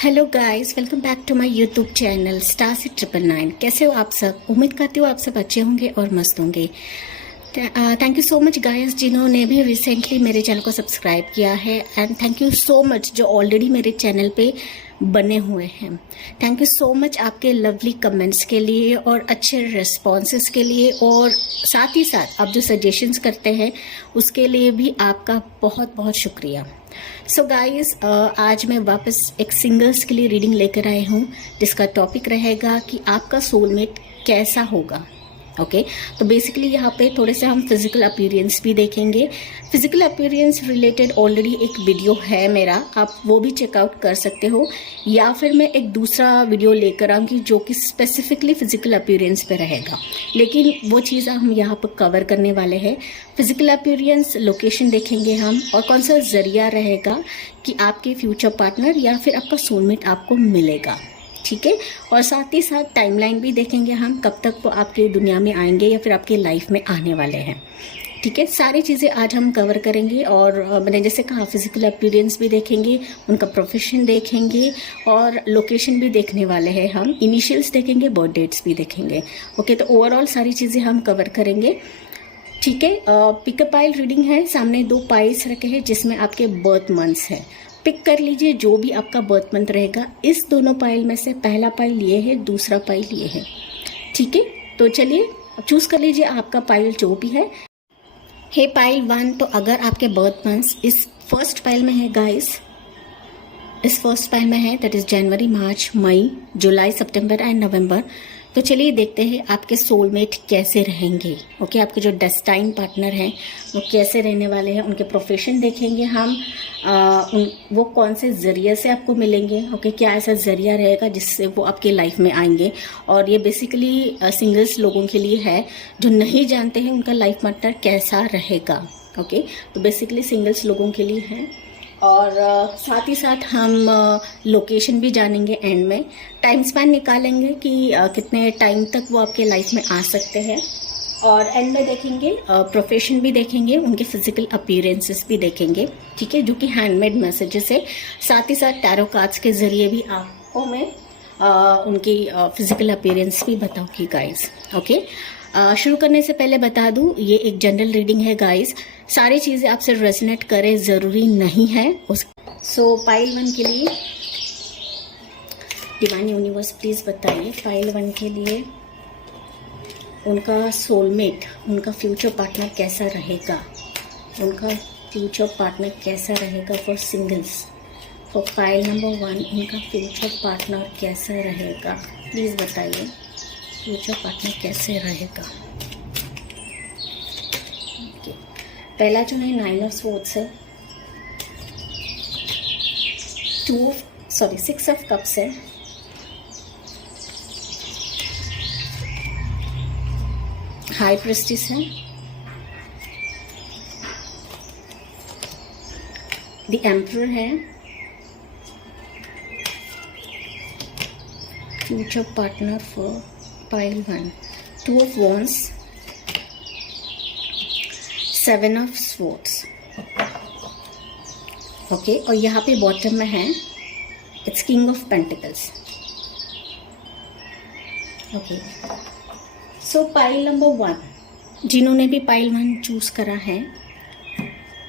Hello guys, welcome back to my YouTube channel Star999। कैसे हो आप सब? उम्मीद करती हूँ आप सब अच्छे होंगे और मस्त होंगे। Thank you so much guys जिन्होंने भी रिसेंटली मेरे चैनल को सब्सक्राइब किया है, and thank you so much जो ऑलरेडी मेरे चैनल पे बने हुए हैं। थैंक यू सो मच आपके लवली कमेंट्स के लिए और अच्छे रिस्पॉन्सेस के लिए, और साथ ही साथ आप जो सजेशंस करते हैं उसके लिए भी आपका बहुत बहुत शुक्रिया। सो गाइस, आज मैं वापस एक सिंगल्स के लिए रीडिंग लेकर आई हूँ जिसका टॉपिक रहेगा कि आपका सोलमेट कैसा होगा। ओके तो बेसिकली यहाँ पे थोड़े से हम फिजिकल अपीयरेंस भी देखेंगे। फिजिकल अपीयरेंस रिलेटेड ऑलरेडी एक वीडियो है मेरा, आप वो भी चेकआउट कर सकते हो, या फिर मैं एक दूसरा वीडियो लेकर आऊँगी जो कि स्पेसिफिकली फिजिकल अपीयरेंस पे रहेगा, लेकिन वो चीज़ हम यहाँ पर कवर करने वाले हैं। फिजिकल अपीयरेंस, लोकेशन देखेंगे हम, और कौन सा जरिया रहेगा कि आपके फ्यूचर पार्टनर या फिर आपका सोलमेट आपको मिलेगा। ठीक है, और साथ ही साथ टाइमलाइन भी देखेंगे हम, कब तक वो आपके दुनिया में आएंगे या फिर आपके लाइफ में आने वाले हैं। ठीक है, सारी चीज़ें आज हम कवर करेंगे, और मैंने जैसे कहा फिजिकल अपीयरेंस भी देखेंगे, उनका प्रोफेशन देखेंगे, और लोकेशन भी देखने वाले हैं हम, इनिशियल्स देखेंगे, बर्थ डेट्स भी देखेंगे। ओके, तो ओवरऑल सारी चीज़ें हम कवर करेंगे। ठीक है, पिकअप पाइल रीडिंग है, सामने 2 पाइल्स रखे हैं जिसमें आपके बर्थ मंथ्स हैं। पिक कर लीजिए जो भी आपका बर्थ मंथ रहेगा। इस दोनों पाइल में से पहला पाइल ये है, दूसरा पाइल ये है। ठीक है, तो चलिए अब चूज कर लीजिए आपका पाइल जो भी है। हे पाइल 1, तो अगर आपके बर्थ मंथ्स इस फर्स्ट पाइल में है गाइस, इस फर्स्ट पाइल में है, that is January, March, May, July, September and November, तो चलिए देखते हैं आपके सोलमेट कैसे रहेंगे। ओके, आपके जो डेस्टाइन पार्टनर हैं वो कैसे रहने वाले हैं, उनके प्रोफेशन देखेंगे हम, वो कौन से जरिए से आपको मिलेंगे। ओके, क्या ऐसा जरिया रहेगा जिससे वो आपके लाइफ में आएंगे। और ये बेसिकली सिंगल्स लोगों के लिए है जो नहीं जानते हैं उनका लाइफ पार्टनर कैसा रहेगा। ओके, तो बेसिकली सिंगल्स लोगों के लिए है। और साथ ही साथ हम लोकेशन भी जानेंगे, एंड में टाइम स्पैन निकालेंगे कि कितने टाइम तक वो आपके लाइफ में आ सकते हैं, और एंड में देखेंगे प्रोफेशन भी देखेंगे, उनके फिजिकल अपीयरेंसेस भी देखेंगे। ठीक है, जो कि हैंडमेड मैसेजेस है। साथ ही साथ टैरो कार्ड्स के जरिए भी आपको मैं उनकी फिजिकल अपीयरेंस भी बताऊंगी गाइस। ओके, शुरू करने से पहले बता दूं ये एक जनरल रीडिंग है गाइस, सारी चीज़ें आपसे रेजोनेट करे ज़रूरी नहीं है। सो पाइल 1 के लिए डिवाइन यूनिवर्स प्लीज़ बताइए पाइल 1 के लिए उनका सोलमेट, उनका फ्यूचर पार्टनर कैसा रहेगा। उनका फ्यूचर पार्टनर कैसा रहेगा for singles. For pile number 1 उनका फ्यूचर पार्टनर कैसा रहेगा, प्लीज़ बताइए फ्यूचर पार्टनर कैसे रहेगा। पहला जो है 9 ऑफ स्वॉर्ड्स है, 6 ऑफ कप्स है, हाई प्रेस्टिस है, द एम्परर है, future partner for pile 1, 2 of wands, 7 of swords. Okay, और यहाँ पे बॉटम में है it's king of pentacles. Okay, so pile number 1 जिन्होंने भी पाइल 1 चूज करा है,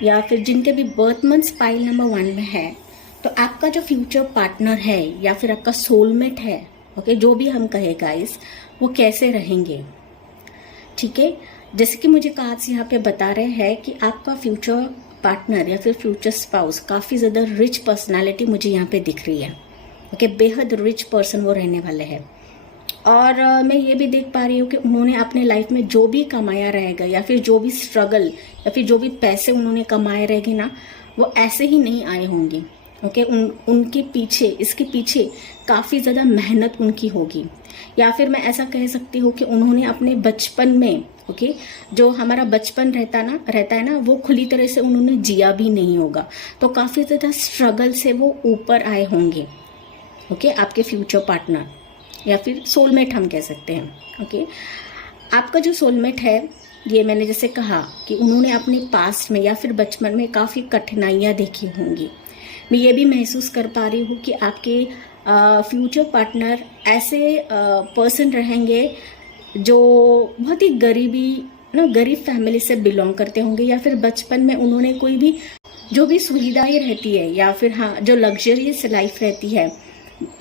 या फिर जिनके भी बर्थ मंथ्स पाइल नंबर 1 में है, तो आपका जो फ्यूचर पार्टनर है या फिर आपका सोलमेट है, ओके, जो भी हम कहे गाइस, वो कैसे रहेंगे। ठीक है, जैसे कि मुझे कार्ड्स यहाँ पे बता रहे हैं कि आपका फ्यूचर पार्टनर या फिर फ्यूचर स्पाउस काफ़ी ज़्यादा रिच पर्सनालिटी मुझे यहाँ पे दिख रही है। ओके, बेहद रिच पर्सन वो रहने वाले हैं। और मैं ये भी देख पा रही हूँ कि उन्होंने अपने लाइफ में जो भी कमाया रहेगा या फिर जो भी स्ट्रगल या फिर जो भी पैसे उन्होंने कमाए रहेंगे ना, वो ऐसे ही नहीं आए होंगे। ओके, उनके पीछे, इसके पीछे काफ़ी ज़्यादा मेहनत उनकी होगी, या फिर मैं ऐसा कह सकती हूँ कि उन्होंने अपने बचपन में, ओके, जो हमारा बचपन रहता है ना, वो खुली तरह से उन्होंने जिया भी नहीं होगा, तो काफ़ी ज़्यादा स्ट्रगल से वो ऊपर आए होंगे। ओके, आपके फ्यूचर पार्टनर या फिर सोलमेट हम कह सकते हैं। ओके, आपका जो सोलमेट है, ये मैंने जैसे कहा कि उन्होंने अपने पास्ट में या फिर बचपन में काफ़ी कठिनाइयाँ देखी होंगी, मैं ये भी महसूस कर पा रही हूँ कि आपके फ्यूचर पार्टनर ऐसे पर्सन रहेंगे जो बहुत ही गरीब फैमिली से बिलोंग करते होंगे, या फिर बचपन में उन्होंने कोई भी जो भी सुविधाएं रहती है या फिर हाँ जो लग्जरियस लाइफ रहती है,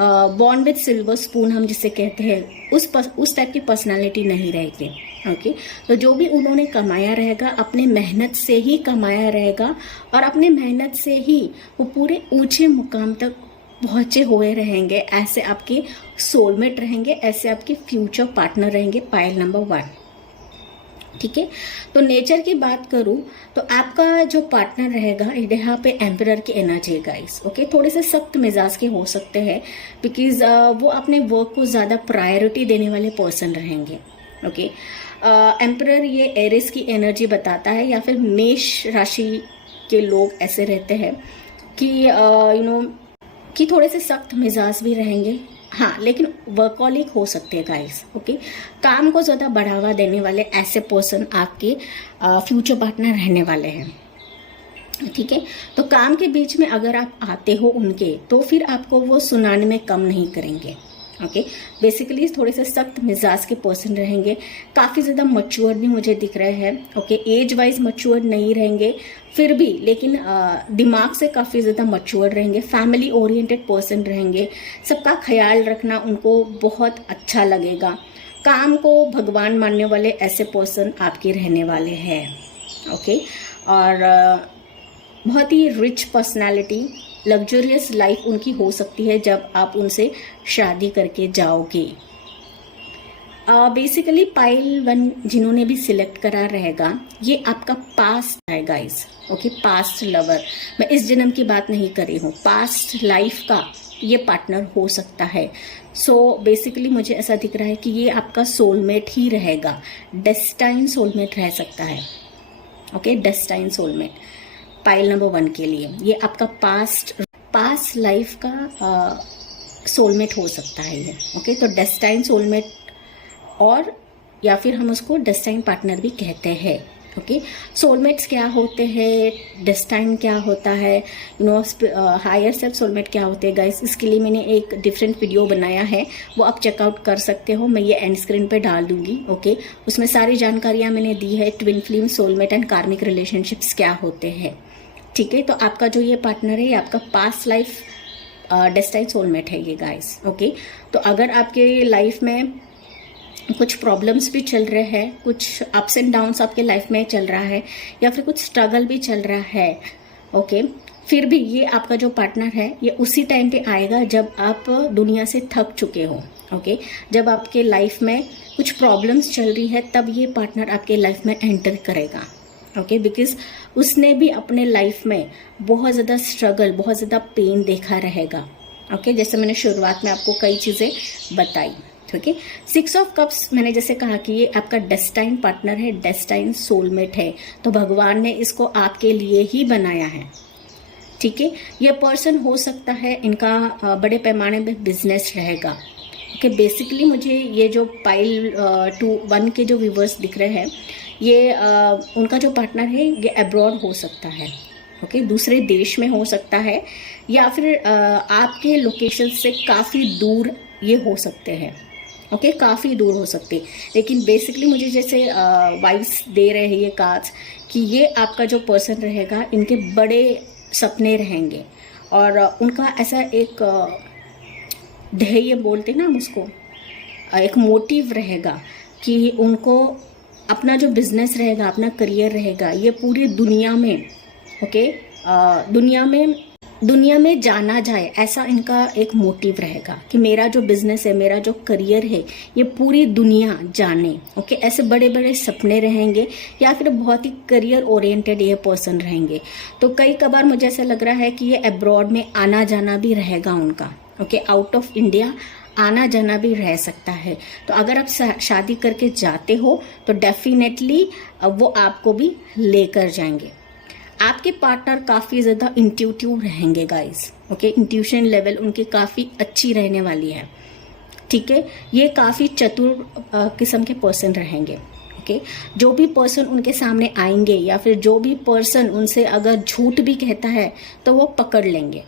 बॉर्न विद सिल्वर स्पून हम जिसे कहते हैं, उस टाइप की पर्सनालिटी नहीं रहेगी। ओके, तो जो भी उन्होंने कमाया रहेगा अपने मेहनत से ही कमाया रहेगा, और अपने मेहनत से ही वो पूरे ऊंचे मुकाम तक पहुंचे हुए रहेंगे। ऐसे आपके सोलमेट रहेंगे, ऐसे आपके फ्यूचर पार्टनर रहेंगे। पाइल नंबर 1, ठीक है। तो नेचर की बात करूं तो आपका जो पार्टनर रहेगा, यहाँ पे एम्परर की एनर्जी है गाइस। ओके, थोड़े से सख्त मिजाज के हो सकते हैं, बिकॉज वो अपने वर्क को ज़्यादा प्रायोरिटी देने वाले पर्सन रहेंगे। ओके, एम्परर ये एरिस की एनर्जी बताता है, या फिर मेष राशि के लोग ऐसे रहते हैं कि कि थोड़े से सख्त मिजाज भी रहेंगे, हाँ, लेकिन वर्कॉलिक हो सकते हैं गाइस। ओके, काम को ज़्यादा बढ़ावा देने वाले ऐसे पर्सन आपके फ्यूचर पार्टनर रहने वाले हैं, ठीक है। तो काम के बीच में अगर आप आते हो उनके, तो फिर आपको वो सुनाने में कम नहीं करेंगे। ओके, बेसिकली थोड़े से सख्त मिजाज के पर्सन रहेंगे, काफ़ी ज़्यादा मच्योर्ड भी मुझे दिख रहे हैं। ओके, एज वाइज मच्योर्ड नहीं रहेंगे फिर भी, लेकिन दिमाग से काफ़ी ज़्यादा मच्योर्ड रहेंगे। फैमिली ओरिएंटेड पर्सन रहेंगे, सबका ख्याल रखना उनको बहुत अच्छा लगेगा। काम को भगवान मानने वाले ऐसे पर्सन आपके रहने वाले हैं। ओके, और बहुत ही रिच पर्सनालिटी, लग्जरियस लाइफ उनकी हो सकती है जब आप उनसे शादी करके जाओगे। बेसिकली पाइल 1 जिन्होंने भी सिलेक्ट करा रहेगा, ये आपका पास्ट है गाइस। ओके, पास्ट लवर, मैं इस जन्म की बात नहीं कर रही हूँ, पास्ट लाइफ का ये पार्टनर हो सकता है। सो बेसिकली मुझे ऐसा दिख रहा है कि ये आपका सोलमेट ही रहेगा, डेस्टाइन सोलमेट रह सकता है। Okay, destined soulmate pile number 1 के लिए ये आपका पास्ट लाइफ का सोलमेट हो सकता है ये। ओके, तो डेस्टाइन सोलमेट, और या फिर हम उसको डेस्टाइन पार्टनर भी कहते हैं। ओके, सोलमेट्स क्या होते हैं, डेस्टाइन क्या होता है, हायर सेल्फ सोलमेट क्या होते हैं गाइस, इसके लिए मैंने एक डिफरेंट वीडियो बनाया है, वो आप चेकआउट कर सकते हो, मैं ये एंड स्क्रीन पे डाल दूंगी। ओके, उसमें सारी जानकारियां मैंने दी है, ट्विन फ्लेम, सोलमेट एंड कार्मिक रिलेशनशिप्स क्या होते हैं, ठीक है। तो आपका जो ये पार्टनर है, ये आपका पास्ट लाइफ डेस्टाइन सोलमेट है ये गाइस। ओके, तो अगर आपके लाइफ में कुछ प्रॉब्लम्स भी चल रहे हैं, कुछ अप्स एंड डाउन्स आपके लाइफ में चल रहा है, या फिर कुछ स्ट्रगल भी चल रहा है, ओके, फिर भी ये आपका जो पार्टनर है ये उसी टाइम पे आएगा जब आप दुनिया से थक चुके हो। ओके, जब आपके लाइफ में कुछ प्रॉब्लम्स चल रही है, तब ये पार्टनर आपके लाइफ में एंटर करेगा। ओके, बिकॉज उसने भी अपने लाइफ में बहुत ज़्यादा स्ट्रगल, बहुत ज़्यादा पेन देखा रहेगा। ओके, जैसे मैंने शुरुआत में आपको कई चीज़ें बताई। ठीक है, 6 ऑफ कप्स मैंने जैसे कहा कि ये आपका डेस्टाइन पार्टनर है, डेस्टाइन सोलमेट है, तो भगवान ने इसको आपके लिए ही बनाया है। ठीक है, ये पर्सन हो सकता है इनका बड़े पैमाने में बिजनेस रहेगा। ओके, बेसिकली मुझे ये जो पाइल 1 के जो व्यूवर्स दिख रहे हैं, ये उनका जो पार्टनर है ये अब्रॉड हो सकता है। ओके, दूसरे देश में हो सकता है, या फिर आपके लोकेशन से काफ़ी दूर ये हो सकते हैं। ओके, काफ़ी दूर हो सकते हैं, लेकिन बेसिकली मुझे जैसे वाइब्स दे रहे हैं ये कार्ड्स कि ये आपका जो पर्सन रहेगा, इनके बड़े सपने रहेंगे, और उनका ऐसा एक ध्येय बोलते ना हम उसको, एक मोटिव रहेगा कि उनको अपना जो बिजनेस रहेगा, अपना करियर रहेगा, ये पूरी दुनिया में, ओके, दुनिया में जाना जाए, ऐसा इनका एक मोटिव रहेगा कि मेरा जो बिजनेस है, मेरा जो करियर है, ये पूरी दुनिया जाने। ओके, ऐसे बड़े बड़े सपने रहेंगे, या फिर बहुत ही करियर ओरिएंटेड ये पर्सन रहेंगे। तो कई कबार मुझे ऐसा लग रहा है कि ये अब्रॉड में आना जाना भी रहेगा उनका। ओके, आउट ऑफ इंडिया आना जाना भी रह सकता है। तो अगर आप शादी करके जाते हो तो डेफिनेटली वो आपको भी लेकर जाएंगे। आपके पार्टनर काफ़ी ज़्यादा इंट्यूटिव रहेंगे गाइस। ओके, इंट्यूशन लेवल उनकी काफ़ी अच्छी रहने वाली है। ठीक है, ये काफ़ी चतुर किस्म के पर्सन रहेंगे। ओके, जो भी पर्सन उनके सामने आएंगे, या फिर जो भी पर्सन उनसे अगर झूठ भी कहता है तो वो पकड़ लेंगे।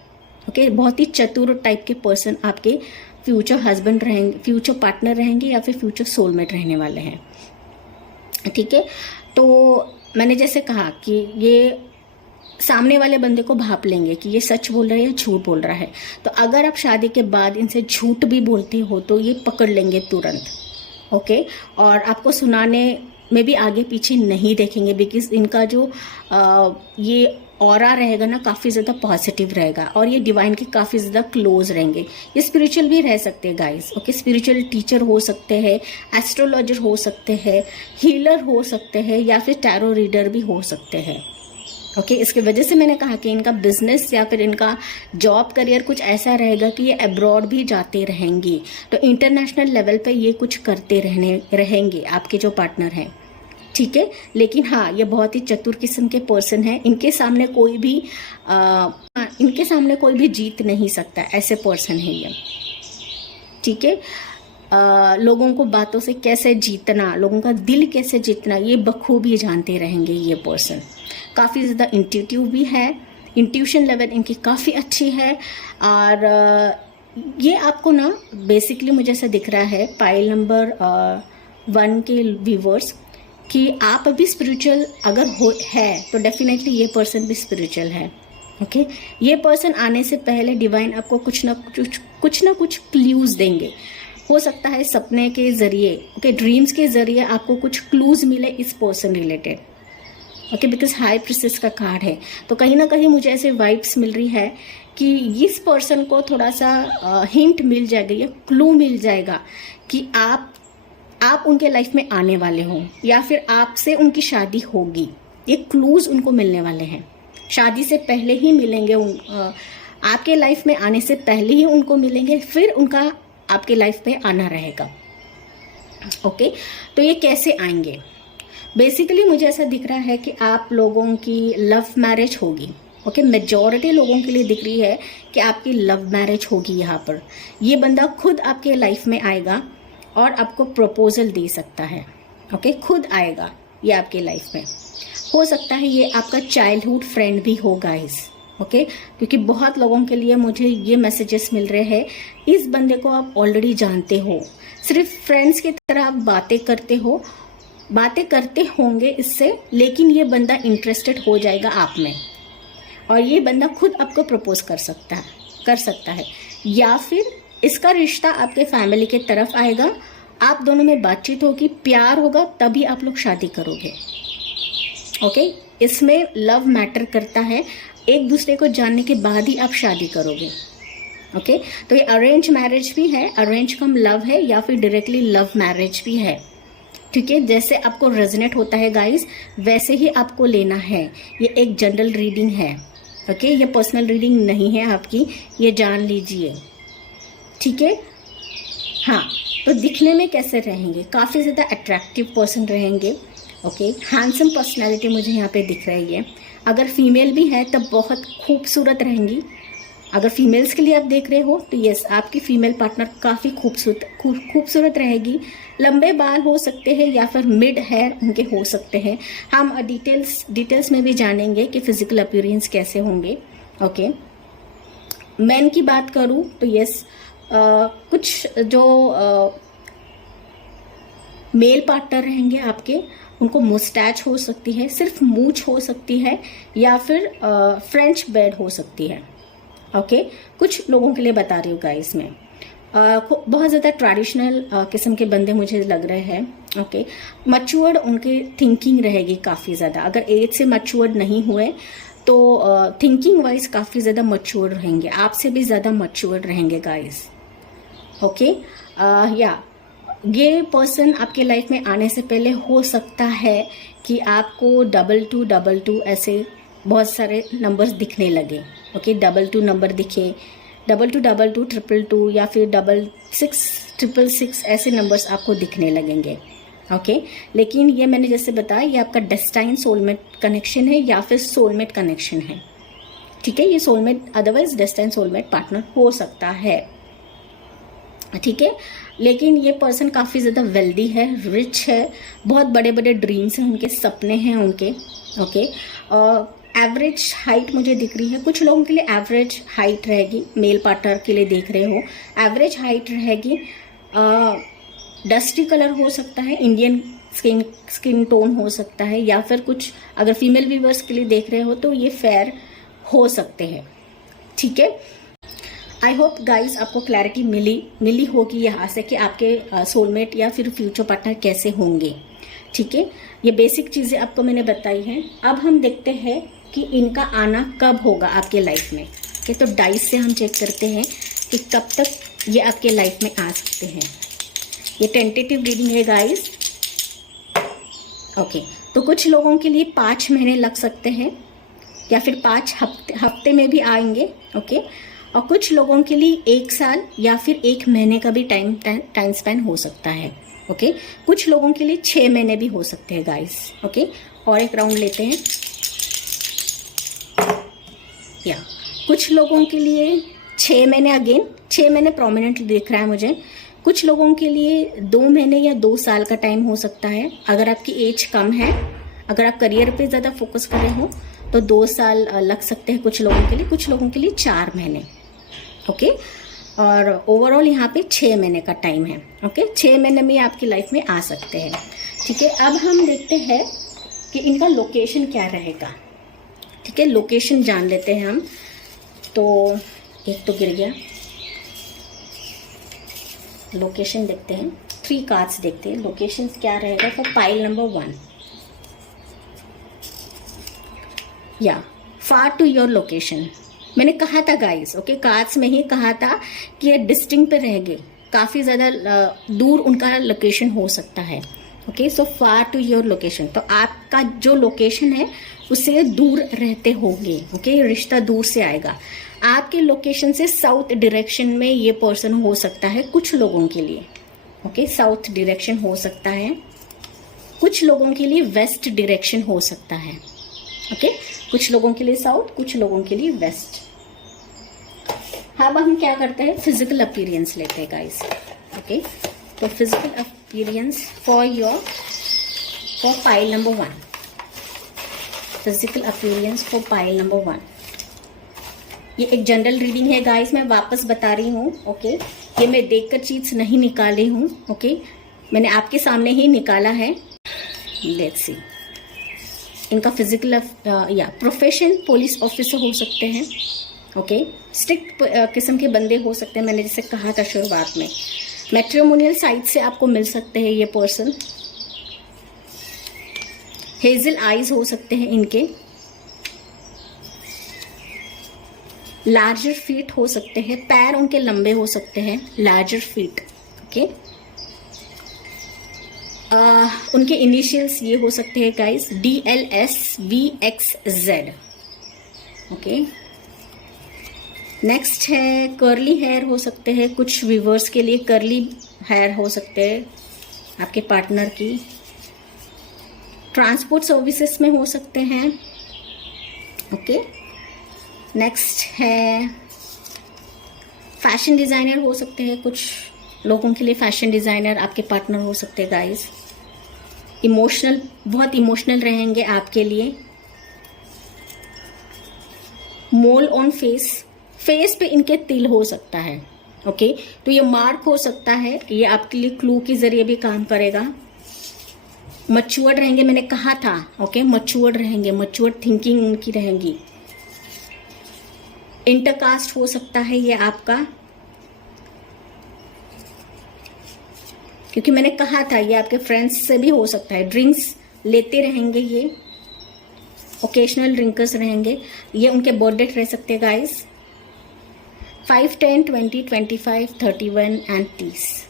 ओके, बहुत ही चतुर टाइप के पर्सन आपके फ्यूचर हस्बैंड रहेंगे, फ्यूचर पार्टनर रहेंगे या फिर फ्यूचर सोलमेट रहने वाले हैं। ठीक है, तो मैंने जैसे कहा कि ये सामने वाले बंदे को भाप लेंगे कि ये सच बोल रहा है या झूठ बोल रहा है। तो अगर आप शादी के बाद इनसे झूठ भी बोलते हो तो ये पकड़ लेंगे तुरंत। ओके, और आपको सुनाने में भी आगे पीछे नहीं देखेंगे, बिकॉज इनका जो ये ऑरा रहेगा ना काफ़ी ज़्यादा पॉजिटिव रहेगा और ये डिवाइन के काफ़ी ज़्यादा क्लोज रहेंगे। ये स्पिरिचुअल भी रह सकते हैं गाइस। ओके, स्पिरिचुअल टीचर हो सकते हैं, एस्ट्रोलॉजर हो सकते हैं, हीलर हो सकते हैं या फिर टैरो रीडर भी हो सकते हैं। ओके, इसके वजह से मैंने कहा कि इनका बिजनेस या फिर इनका जॉब करियर कुछ ऐसा रहेगा कि ये अब्रॉड भी जाते रहेंगे, तो इंटरनेशनल लेवल पे ये कुछ करते रहेंगे आपके जो पार्टनर हैं। ठीक है, लेकिन हाँ, ये बहुत ही चतुर किस्म के पर्सन है। इनके सामने कोई भी जीत नहीं सकता, ऐसे पर्सन है ये। ठीक है, लोगों को बातों से कैसे जीतना, लोगों का दिल कैसे जीतना, ये बखूबी जानते रहेंगे ये पर्सन। काफ़ी ज़्यादा इंट्यूटिव भी है, इंट्यूशन लेवल इनकी काफ़ी अच्छी है। और ये आपको ना बेसिकली मुझे ऐसा दिख रहा है पाइल नंबर 1 के व्यूवर्स कि आप अभी स्पिरिचुअल अगर है तो डेफिनेटली ये पर्सन भी स्पिरिचुअल है। ओके, ये पर्सन आने से पहले डिवाइन आपको कुछ ना कुछ क्लूज देंगे। हो सकता है सपने के जरिए, ओके, ड्रीम्स के जरिए आपको कुछ क्लूज मिले इस person related. Okay, because high princess का कार्ड है, तो कहीं ना कहीं मुझे ऐसे वाइब्स मिल रही है कि इस पर्सन को थोड़ा सा हिंट मिल जाएगा या क्लू मिल जाएगा कि आप उनके लाइफ में आने वाले हो या फिर आपसे उनकी शादी होगी। ये क्लूज उनको मिलने वाले हैं, शादी से पहले ही मिलेंगे। आपके लाइफ में आने से पहले ही उनको मिलेंगे, फिर उनका आपके लाइफ में आना रहेगा। ओके, तो ये कैसे आएंगे? बेसिकली मुझे ऐसा दिख रहा है कि आप लोगों की लव मैरिज होगी। ओके, मेजॉरिटी लोगों के लिए दिख रही है कि आपकी लव मैरिज होगी। यहाँ पर ये बंदा खुद आपके लाइफ में आएगा और आपको प्रपोजल दे सकता है। ओके, खुद आएगा ये आपके लाइफ में। हो सकता है ये आपका चाइल्डहुड फ्रेंड भी हो गाइस। ओके, क्योंकि बहुत लोगों के लिए मुझे ये मैसेजेस मिल रहे हैं, इस बंदे को आप ऑलरेडी जानते हो, सिर्फ फ्रेंड्स की तरह आप बातें करते होंगे इससे, लेकिन ये बंदा इंटरेस्टेड हो जाएगा आप में और ये बंदा खुद आपको प्रपोज कर सकता है या फिर इसका रिश्ता आपके फैमिली के तरफ आएगा, आप दोनों में बातचीत होगी, प्यार होगा, तभी आप लोग शादी करोगे। ओके, इसमें लव मैटर करता है, एक दूसरे को जानने के बाद ही आप शादी करोगे। ओके, तो ये अरेंज मैरिज भी है, अरेंज कम लव है या फिर डायरेक्टली लव मैरिज भी है। ठीक है, जैसे आपको रेजोनेट होता है गाइस वैसे ही आपको लेना है। ये एक जनरल रीडिंग है। ओके, ये पर्सनल रीडिंग नहीं है आपकी, ये जान लीजिए। ठीक है, हाँ, तो दिखने में कैसे रहेंगे? काफ़ी ज़्यादा अट्रैक्टिव पर्सन रहेंगे। ओके, हैंडसम पर्सनैलिटी मुझे यहाँ पे दिख रही है। अगर फीमेल भी है तब बहुत खूबसूरत रहेंगी। अगर फीमेल्स के लिए आप देख रहे हो तो यस, आपकी फीमेल पार्टनर काफ़ी खूबसूरत रहेगी। लंबे बाल हो सकते हैं या फिर मिड हेयर उनके हो सकते हैं। हम डिटेल्स में भी जानेंगे कि फिजिकल अपीयरेंस कैसे होंगे। ओके, मैन की बात करूँ तो यस, कुछ जो मेल पार्टनर रहेंगे आपके, उनको मुस्टैच हो सकती है, सिर्फ मूछ हो सकती है या फिर फ्रेंच बेड हो सकती है। ओके, कुछ लोगों के लिए बता रही हूँ गाइस मैं। बहुत ज़्यादा ट्रेडिशनल किस्म के बंदे मुझे लग रहे हैं। ओके, मच्योर्ड उनकी थिंकिंग रहेगी काफ़ी ज़्यादा। अगर एज से मच्योर्ड नहीं हुए तो थिंकिंग वाइज काफ़ी ज़्यादा मच्योर्ड रहेंगे, आपसे भी ज़्यादा मच्योर्ड रहेंगे गाइस। ओके, या ये पर्सन आपके लाइफ में आने से पहले हो सकता है कि आपको 2222 ऐसे बहुत सारे नंबर्स दिखने लगे। ओके, 22 नंबर दिखे, 2222, 222 या फिर 6666 ऐसे नंबर्स आपको दिखने लगेंगे। ओके, लेकिन ये मैंने जैसे बताया, ये आपका डेस्टाइन सोलमेट कनेक्शन है या फिर सोलमेट कनेक्शन है। ठीक है, ये soulmate otherwise destined soulmate partner हो सकता है। ठीक है, लेकिन ये पर्सन काफ़ी ज़्यादा वेल्दी है, रिच है, बहुत बड़े बड़े ड्रीम्स हैं उनके, सपने हैं उनके। ओके, एवरेज हाइट मुझे दिख रही है, कुछ लोगों के लिए एवरेज हाइट रहेगी, मेल पार्टनर के लिए देख रहे हो एवरेज हाइट रहेगी। डस्टी कलर हो सकता है, इंडियन स्किन टोन हो सकता है, या फिर कुछ अगर फीमेल व्यूवर्स के लिए देख रहे हो तो ये फेयर हो सकते हैं। ठीक है, आई होप गाइज आपको क्लैरिटी मिली होगी यहाँ से कि आपके सोलमेट या फिर फ्यूचर पार्टनर कैसे होंगे। ठीक है, ये बेसिक चीज़ें आपको मैंने बताई हैं। अब हम देखते हैं कि इनका आना कब होगा आपके लाइफ में। ओके, तो डाइस से हम चेक करते हैं कि कब तक ये आपके लाइफ में आ सकते हैं। ये टेंटेटिव रीडिंग है गाइस। ओके, तो कुछ लोगों के लिए 5 महीने लग सकते हैं या फिर 5 हफ्ते में भी आएंगे। ओके, और कुछ लोगों के लिए 1 साल या फिर 1 महीने का भी टाइम स्पेन हो सकता है। ओके, कुछ लोगों के लिए 6 महीने भी हो सकते हैं गाइस। ओके, और एक राउंड लेते हैं। या कुछ लोगों के लिए 6 महीने, अगेन 6 महीने प्रोमिनेंट दिख रहा है मुझे। कुछ लोगों के लिए 2 महीने या 2 साल का टाइम हो सकता है अगर आपकी एज कम है। अगर आप करियर पे ज़्यादा फोकस कर रहे हो तो 2 साल लग सकते हैं कुछ लोगों के लिए, कुछ लोगों के लिए 4 महीने। ओके, और ओवरऑल यहाँ पे 6 महीने का टाइम है। ओके, 6 महीने में आपकी लाइफ में आ सकते हैं। ठीक है, अब हम देखते हैं कि इनका लोकेशन क्या रहेगा। ठीक है, लोकेशन जान लेते हैं हम। तो एक तो गिर गया, लोकेशन देखते हैं। 3 कार्ड्स देखते हैं, लोकेशन क्या रहेगा फॉर पाइल नंबर 1। या फार टू योर लोकेशन, मैंने कहा था गाइस। ओके, कार्ड्स में ही कहा था कि ये डिस्टिंक्ट पे रहेंगे, काफ़ी ज़्यादा दूर उनका लोकेशन हो सकता है। Okay, so far to your location, तो आपका जो लोकेशन है उससे दूर रहते होंगे। ओके, रिश्ता दूर से आएगा। आपके लोकेशन से साउथ डायरेक्शन में ये पर्सन हो सकता है कुछ लोगों के लिए। ओके, साउथ डायरेक्शन हो सकता है, कुछ लोगों के लिए वेस्ट डायरेक्शन हो सकता है। ओके, कुछ लोगों के लिए साउथ, कुछ लोगों के लिए वेस्ट। अब हम क्या करते हैं, फिजिकल अपीयरेंस लेते हैं गाइस। ओके, तो physical appearance for pile number 1। Physical appearance for pile number 1। ये एक जनरल रीडिंग है गाइस, मैं वापस बता रही हूँ। ओके, ये मैं देखकर चीज नहीं निकाली हूँ। ओके, मैंने आपके सामने ही निकाला है। लेट्स सी, इनका फिजिकल या प्रोफेशन पुलिस ऑफिसर हो सकते हैं। ओके, स्ट्रिक्ट किस्म के बंदे हो सकते हैं, मैंने जैसे कहा था शुरुआत में। मैट्रिमोनियल साइट से आपको मिल सकते हैं ये पर्सन। हेजल आईज हो सकते हैं इनके। लार्जर फीट हो सकते हैं, पैर उनके लंबे हो सकते हैं, लार्जर फीट। ओके, उनके इनिशियल्स ये हो सकते हैं गाइस, DLSVXZ। ओके, नेक्स्ट है कर्ली हेयर हो सकते हैं, कुछ व्यूवर्स के लिए कर्ली हेयर हो सकते हैं आपके पार्टनर की। ट्रांसपोर्ट सर्विसेज में हो सकते हैं। ओके, नेक्स्ट है फैशन डिज़ाइनर हो सकते हैं, कुछ लोगों के लिए फैशन डिज़ाइनर आपके पार्टनर हो सकते हैं गाइस। इमोशनल, बहुत इमोशनल रहेंगे आपके लिए। मोल ऑन फेस, फेस पे इनके तिल हो सकता है। ओके, तो ये मार्क हो सकता है, ये आपके लिए क्लू के जरिए भी काम करेगा। मच्योर्ड रहेंगे, मैंने कहा था। ओके, मच्योर्ड रहेंगे, मच्योर्ड थिंकिंग उनकी रहेंगी। इंटरकास्ट हो सकता है ये आपका, क्योंकि मैंने कहा था ये आपके फ्रेंड्स से भी हो सकता है। ड्रिंक्स लेते रहेंगे ये, ओकेशनल ड्रिंकर्स रहेंगे। ये उनके बर्थडे रह सकते हैं गाइस। 5, 10, 20, 25, 31 एंड 30।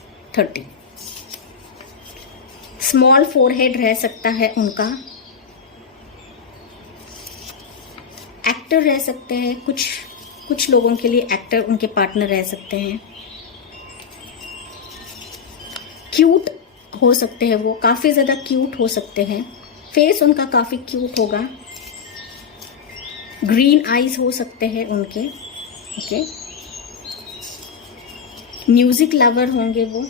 स्मॉल फोरहेड रह सकता है उनका। एक्टर रह सकते हैं, कुछ लोगों के लिए एक्टर उनके पार्टनर रह सकते हैं। क्यूट हो सकते हैं, वो काफ़ी ज़्यादा क्यूट हो सकते हैं। फेस उनका काफ़ी क्यूट होगा। ग्रीन आईज हो सकते हैं उनके। ओके, म्यूज़िक लवर होंगे वो,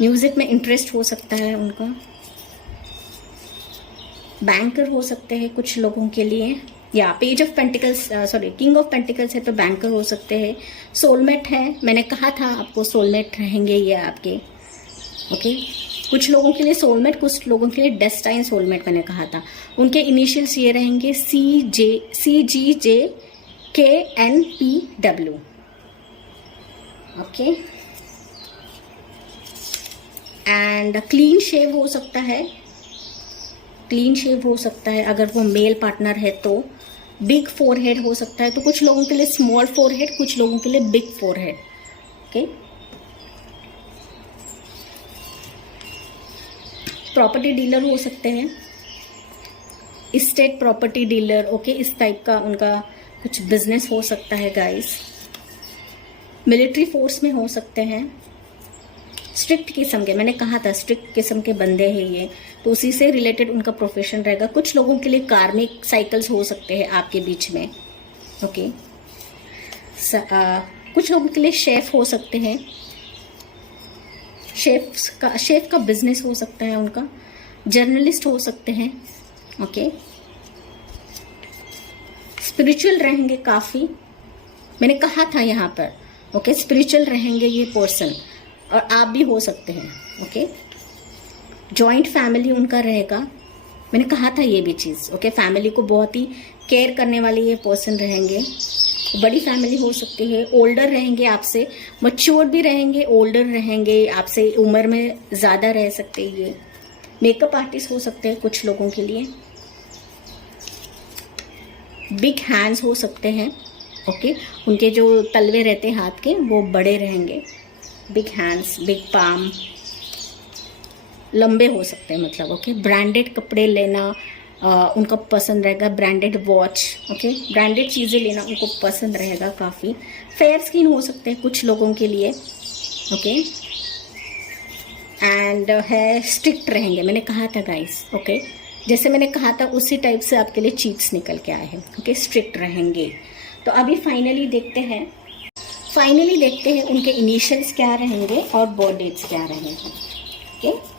म्यूज़िक में इंटरेस्ट हो सकता है उनका। बैंकर हो सकते हैं कुछ लोगों के लिए, या page of pentacles, sorry king of pentacles है तो बैंकर हो सकते हैं। सोलमेट है, मैंने कहा था आपको सोलमेट रहेंगे ये आपके, ओके। कुछ लोगों के लिए सोलमेट, कुछ लोगों के लिए डेस्टाइन सोलमेट मैंने कहा था। उनके इनिशियल्स ये रहेंगे CGJKNPW, okay. And clean shave हो सकता है, क्लीन शेव हो सकता है अगर वो मेल पार्टनर है तो। बिग फोरहेड हो सकता है, तो कुछ लोगों के लिए स्मॉल फोरहेड, कुछ लोगों के लिए big forehead, okay. Property dealer हो सकते हैं, स्टेट प्रॉपर्टी डीलर, ओके, इस टाइप का उनका कुछ बिजनेस हो सकता है गाइस। मिलिट्री फोर्स में हो सकते हैं, स्ट्रिक्ट किस्म के, मैंने कहा था स्ट्रिक्ट किस्म के बंदे हैं ये, तो उसी से रिलेटेड उनका प्रोफेशन रहेगा। कुछ लोगों के लिए कार्मिक साइकिल्स हो सकते हैं आपके बीच में, ओके। कुछ लोगों के लिए शेफ हो सकते हैं, शेफ का बिजनेस हो सकता है उनका। जर्नलिस्ट हो सकते हैं, ओके। स्पिरिचुअल रहेंगे काफी, मैंने कहा था यहाँ पर, ओके। स्पिरिचुअल रहेंगे ये पर्सन, और आप भी हो सकते हैं, ओके। जॉइंट फैमिली उनका रहेगा, मैंने कहा था ये भी चीज़, ओके। फैमिली को बहुत ही केयर करने वाले ये पर्सन रहेंगे। बड़ी फैमिली हो सकती है, ओल्डर रहेंगे आपसे, मच्योर भी रहेंगे, ओल्डर रहेंगे आपसे, उम्र में ज़्यादा रह सकते हैं ये। मेकअप आर्टिस्ट हो सकते हैं कुछ लोगों के लिए। बिग हैंड्स हो सकते हैं, ओके। उनके जो तलवे रहते हैं हाथ के वो बड़े रहेंगे। बिग हैंड्स, बिग पाम, लंबे हो सकते हैं मतलब, ओके। ब्रांडेड कपड़े लेना उनका पसंद रहेगा, ब्रांडेड वॉच, ओके। ब्रांडेड चीज़ें लेना उनको पसंद रहेगा काफ़ी। फेयर स्किन हो सकते हैं कुछ लोगों के लिए, ओके। एंड है स्ट्रिक्ट रहेंगे, मैंने कहा था गाइस, ओके। जैसे मैंने कहा था उसी टाइप से आपके लिए चीट्स निकल के आए हैं, ओके। स्ट्रिक्ट रहेंगे। तो अभी फाइनली देखते हैं उनके इनिशियल्स क्या रहेंगे और बर्थ डेट्स क्या रहेंगे, ओके।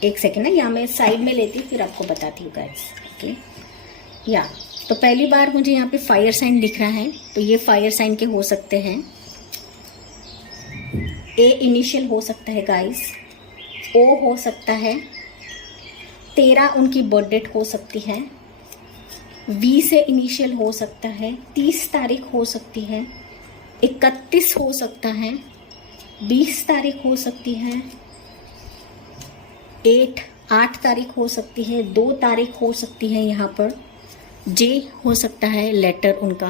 एक सेकेंड है, यहाँ मैं साइड में लेती हूँ फिर आपको बताती हूँ गाइस, ओके। या तो पहली बार मुझे यहाँ पे फायर साइन दिख रहा है, तो ये फायर साइन के हो सकते हैं। ए इनिशियल हो सकता है गाइस, ओ हो सकता है, 13 उनकी बर्थ डेट हो सकती है, वी से इनिशियल हो सकता है, 30 तारीख हो सकती है, 31 हो सकता है, 20 तारीख हो सकती है, 8 तारीख हो सकती है, 2 तारीख हो सकती है। यहाँ पर जे हो सकता है, लेटर उनका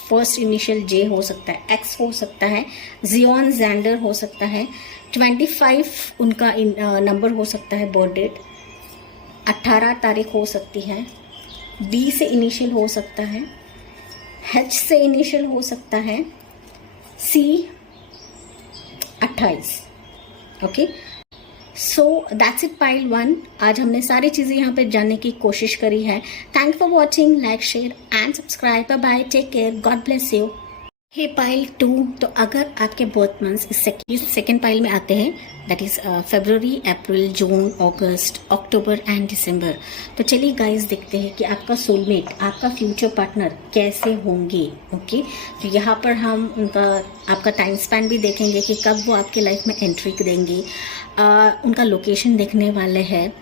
फर्स्ट इनिशियल जे हो सकता है, एक्स हो सकता है, जियोन जैंडर हो सकता है, 25 उनका नंबर हो सकता है बर्थ डेट, 18 तारीख हो सकती है, बी से इनिशियल हो सकता है, एच से इनिशियल हो सकता है, सी 28, okay. So that's it pile 1। आज हमने सारी चीज़ें यहाँ पे जानने की कोशिश करी है। Thank for watching, like share and subscribe. Bye bye, take care, God bless you. Hey pile 2, तो अगर आपके बर्थ मंथ्स इस सेकेंड पाइल में आते हैं, that is February, April, June, August, October and December, तो चलिए गाइस देखते हैं कि आपका सोलमेट, आपका फ्यूचर पार्टनर कैसे होंगे, ओके। तो यहाँ पर हम आपका टाइम स्पैन भी देखेंगे कि कब वो आपके लाइफ में एंट्री देंगे, उनका लोकेशन देखने वाले हैं,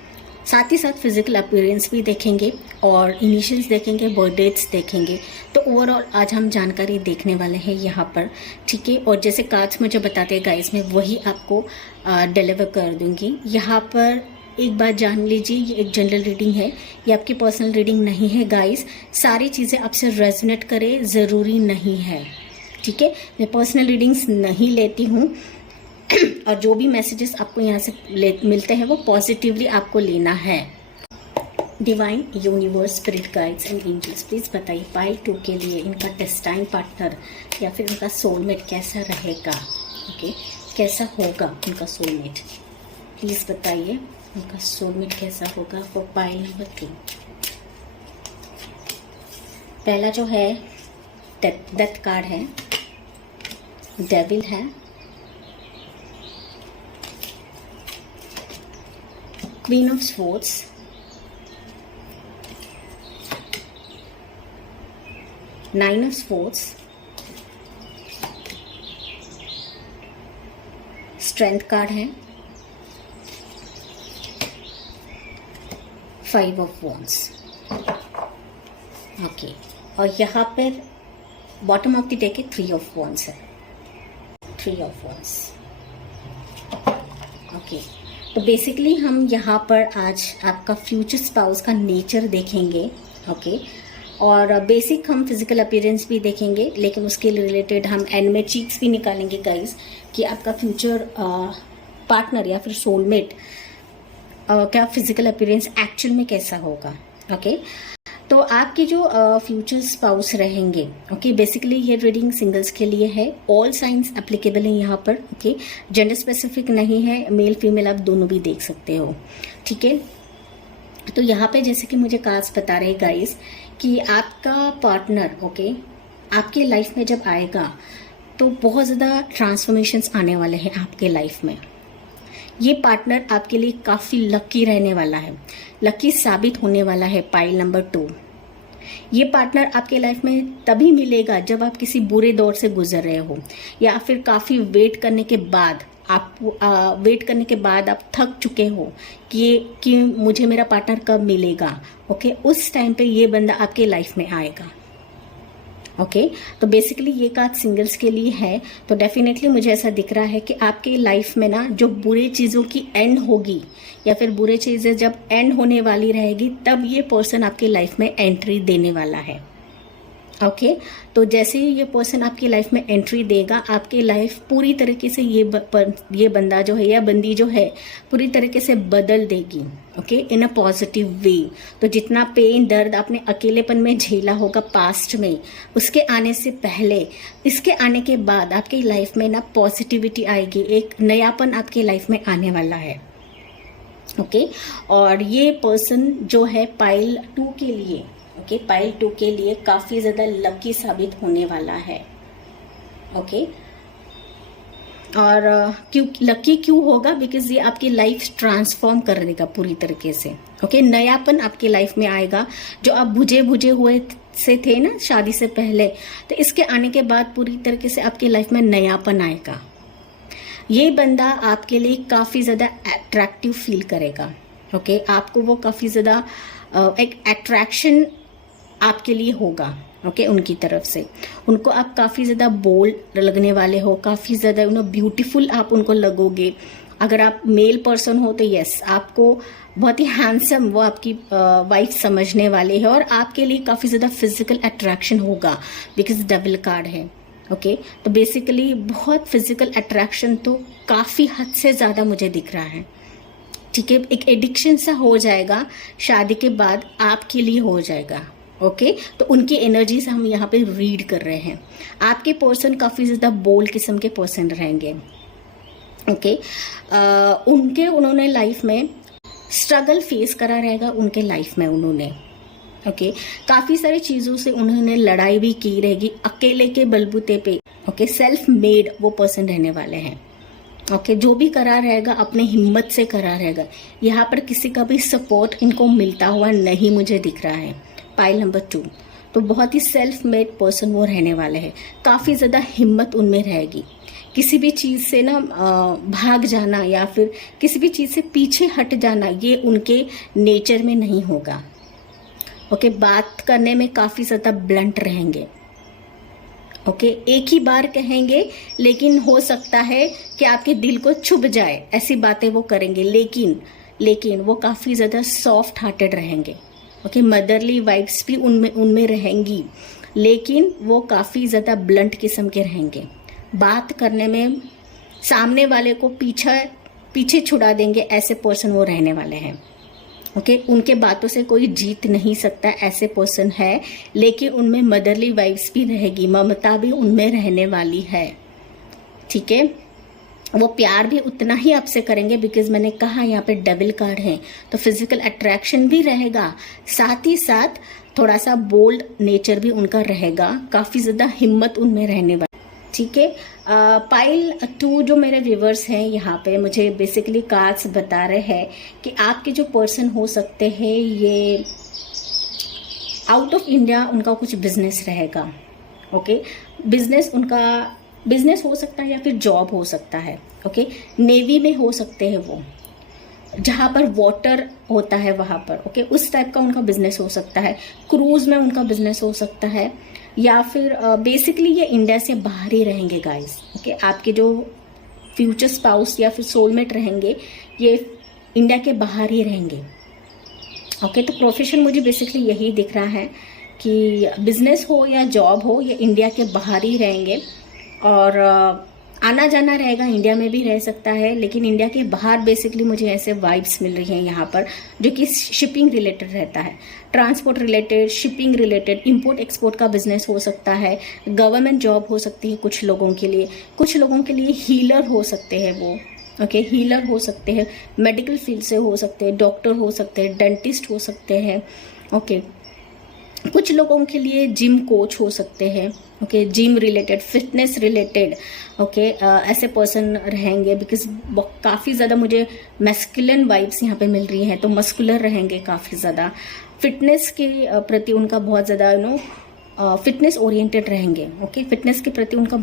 साथ ही साथ फिजिकल अपीयरेंस भी देखेंगे और इनिशियल्स देखेंगे, बर्थ डेट्स देखेंगे। तो ओवरऑल आज हम जानकारी देखने वाले हैं यहाँ पर, ठीक है। और जैसे कार्ड्स मुझे बताते हैं गाइस, मैं वही आपको डिलीवर कर दूंगी। यहाँ पर एक बात जान लीजिए, ये एक जनरल रीडिंग है, ये आपकी पर्सनल रीडिंग नहीं है गाइस। सारी चीज़ें आपसे रेजोनेट करे ज़रूरी नहीं है, ठीक है। मैं पर्सनल रीडिंग्स नहीं लेती हूँ और जो भी मैसेजेस आपको यहाँ से मिलते हैं वो पॉजिटिवली आपको लेना है। Divine, universe, spirit guides and angels, please बताइए पाइल 2 के लिए इनका डेस्टाइन पार्टनर या फिर उनका सोलमेट कैसा रहेगा, ओके। कैसा होगा उनका सोलमेट, प्लीज़ बताइए उनका सोलमेट कैसा होगा फॉर पाइल नंबर 2। पहला जो है डेथ कार्ड है, डेविल है, queen of swords, nine of swords, strength card है, फाइव ऑफ वॉन्ड्स। ओके, और यहाँ पर bottom of the deck 3 of wands है, 3 ऑफ वॉन्ड्स। ओके, तो बेसिकली हम यहाँ पर आज आपका फ्यूचर स्पाउस का नेचर देखेंगे। ओके, और बेसिक हम फिजिकल अपीयरेंस भी देखेंगे, लेकिन उसके रिलेटेड हम एंड में चीक्स भी निकालेंगे गाइस कि आपका फ्यूचर पार्टनर या फिर सोलमेट क्या फिजिकल अपीयरेंस एक्चुअल में कैसा होगा। ओके, तो आपके जो फ्यूचर स्पाउस रहेंगे, ओके, बेसिकली ये रीडिंग सिंगल्स के लिए है, ऑल साइंस एप्लीकेबल है यहाँ पर। ओके, जेंडर स्पेसिफिक नहीं है, मेल फीमेल आप दोनों भी देख सकते हो। ठीक है, तो यहाँ पे जैसे कि मुझे कार्ड्स बता रहे गाइस कि आपका पार्टनर, ओके, आपके लाइफ में जब आएगा तो बहुत ज़्यादा ट्रांसफॉर्मेशंस आने वाले हैं आपके लाइफ में। ये पार्टनर आपके लिए काफ़ी लकी रहने वाला है, लकी साबित होने वाला है। पाइल नंबर 2, ये पार्टनर आपके लाइफ में तभी मिलेगा जब आप किसी बुरे दौर से गुजर रहे हो, या फिर काफ़ी वेट करने के बाद आप थक चुके हो कि मुझे मेरा पार्टनर कब मिलेगा। ओके, उस टाइम पे ये बंदा आपके लाइफ में आएगा। ओके, तो बेसिकली ये कार्ड सिंगल्स के लिए है। तो डेफिनेटली मुझे ऐसा दिख रहा है कि आपके लाइफ में ना जो बुरी चीज़ों की एंड होगी, या फिर बुरे चीज़ें जब एंड होने वाली रहेगी, तब ये पर्सन आपके लाइफ में एंट्री देने वाला है। ओके, तो जैसे ही ये पर्सन आपकी लाइफ में एंट्री देगा, आपकी लाइफ पूरी तरीके से ये बंदा जो है या बंदी जो है पूरी तरीके से बदल देगी। Okay, in a positive way. तो जितना पेन दर्द आपने अकेलेपन में झेला होगा पास्ट में, उसके आने से पहले, इसके आने के बाद आपकी लाइफ में ना पॉजिटिविटी आएगी, एक नयापन आपकी लाइफ में आने वाला है। ओके, और ये पर्सन जो है पाइल 2 के लिए, ओके, पाइल 2 के लिए काफी ज्यादा लकी साबित होने वाला है। ओके, और लकी क्यों होगा? बिकॉज ये आपकी लाइफ ट्रांसफॉर्म कर देगा पूरी तरीके से। ओके, नयापन आपकी लाइफ में आएगा। जो आप बुझे हुए से थे ना शादी से पहले, तो इसके आने के बाद पूरी तरीके से आपकी लाइफ में नयापन आएगा। ये बंदा आपके लिए काफी ज्यादा अट्रैक्टिव फील करेगा। ओके, आपको वो काफी ज्यादा एक अट्रैक्शन आपके लिए होगा। ओके, उनकी तरफ से उनको आप काफ़ी ज़्यादा बोल्ड लगने वाले हो, काफ़ी ज़्यादा ब्यूटीफुल आप उनको लगोगे। अगर आप मेल पर्सन हो तो यस, आपको बहुत ही हैंडसम वो आपकी वाइफ समझने वाले हैं, और आपके लिए काफ़ी ज़्यादा फिजिकल अट्रैक्शन होगा, बिकॉज डबल कार्ड है। ओके, तो बेसिकली बहुत फिजिकल अट्रैक्शन तो काफ़ी हद से ज़्यादा मुझे दिख रहा है। ठीक है, एक एडिक्शन सा हो जाएगा, शादी के बाद आपके लिए हो जाएगा। ओके, तो उनकी एनर्जी से हम यहाँ पे रीड कर रहे हैं। आपके पर्सन काफ़ी ज़्यादा बोल्ड किस्म के पर्सन रहेंगे। ओके, उन्होंने लाइफ में स्ट्रगल फेस करा रहेगा उनके लाइफ में उन्होंने। ओके, काफ़ी सारी चीज़ों से उन्होंने लड़ाई भी की रहेगी अकेले के बलबूते पे। ओके, सेल्फ मेड वो पर्सन रहने वाले हैं। ओके, जो भी करा रहेगा अपने हिम्मत से करा रहेगा। यहाँ पर किसी का भी सपोर्ट इनको मिलता हुआ नहीं मुझे दिख रहा है। पाइल नंबर 2, तो बहुत ही सेल्फ मेड पर्सन वो रहने वाले हैं। काफ़ी ज़्यादा हिम्मत उनमें रहेगी। किसी भी चीज़ से ना भाग जाना या फिर किसी भी चीज़ से पीछे हट जाना, ये उनके नेचर में नहीं होगा। ओके, बात करने में काफ़ी ज़्यादा ब्लंट रहेंगे। ओके, एक ही बार कहेंगे, लेकिन हो सकता है कि आपके दिल को छुप जाए, ऐसी बातें वो करेंगे। लेकिन वो काफ़ी ज़्यादा सॉफ्ट हार्टेड रहेंगे। ओके, मदरली वाइब्स भी उनमें रहेंगी, लेकिन वो काफ़ी ज़्यादा ब्लंट किस्म के रहेंगे। बात करने में सामने वाले को पीछे छुड़ा देंगे, ऐसे पर्सन वो रहने वाले हैं। ओके, उनके बातों से कोई जीत नहीं सकता, ऐसे पर्सन है। लेकिन उनमें मदरली वाइब्स भी रहेगी, ममता भी उनमें रहने वाली है। ठीक है, वो प्यार भी उतना ही आपसे करेंगे, बिकॉज मैंने कहा यहाँ पे डेविल कार्ड है, तो फिजिकल अट्रैक्शन भी रहेगा, साथ ही साथ थोड़ा सा बोल्ड नेचर भी उनका रहेगा, काफी ज्यादा हिम्मत उनमें रहने वाली। ठीक है, पाइल 2 जो मेरे व्यूवर्स हैं यहाँ पे मुझे बेसिकली कार्ड्स बता रहे हैं कि आपके जो पर्सन हो सकते हैं ये आउट ऑफ इंडिया उनका कुछ बिजनेस रहेगा। ओके, बिजनेस उनका बिजनेस हो सकता है या फिर जॉब हो सकता है। ओके, नेवी में हो सकते हैं वो, जहां पर वाटर होता है वहां पर। ओके, उस टाइप का उनका बिजनेस हो सकता है। क्रूज में उनका बिजनेस हो सकता है, या फिर बेसिकली ये इंडिया से बाहर ही रहेंगे गाइस। ओके, आपके जो फ्यूचर स्पाउस या फिर सोलमेट रहेंगे ये इंडिया के बाहर ही रहेंगे। ओके, तो प्रोफेशन मुझे बेसिकली यही दिख रहा है कि बिजनेस हो या जॉब हो ये इंडिया के बाहर ही रहेंगे, और आना जाना रहेगा, इंडिया में भी रह सकता है, लेकिन इंडिया के बाहर बेसिकली मुझे ऐसे वाइब्स मिल रही हैं यहाँ पर, जो कि शिपिंग रिलेटेड रहता है, transport related, shipping related, import export का बिजनेस हो सकता है, गवर्नमेंट जॉब हो सकती है कुछ लोगों के लिए, कुछ लोगों के लिए हीलर हो सकते हैं वो। ओके, हीलर हो सकते हैं, मेडिकल फील्ड से हो सकते हैं, डॉक्टर हो सकते हैं, डेंटिस्ट हो सकते हैं। ओके, कुछ लोगों के लिए जिम कोच हो सकते हैं। Okay, gym related, fitness related. Okay, ऐसे पर्सन रहेंगे, बिकॉज काफ़ी ज़्यादा मुझे मैस्कुलिन वाइब्स यहाँ पे मिल रही हैं, तो मस्कुलर रहेंगे काफ़ी ज़्यादा। फिटनेस के प्रति उनका बहुत ज़्यादा फिटनेस ओरिएंटेड रहेंगे। ओके, फिटनेस के प्रति उनका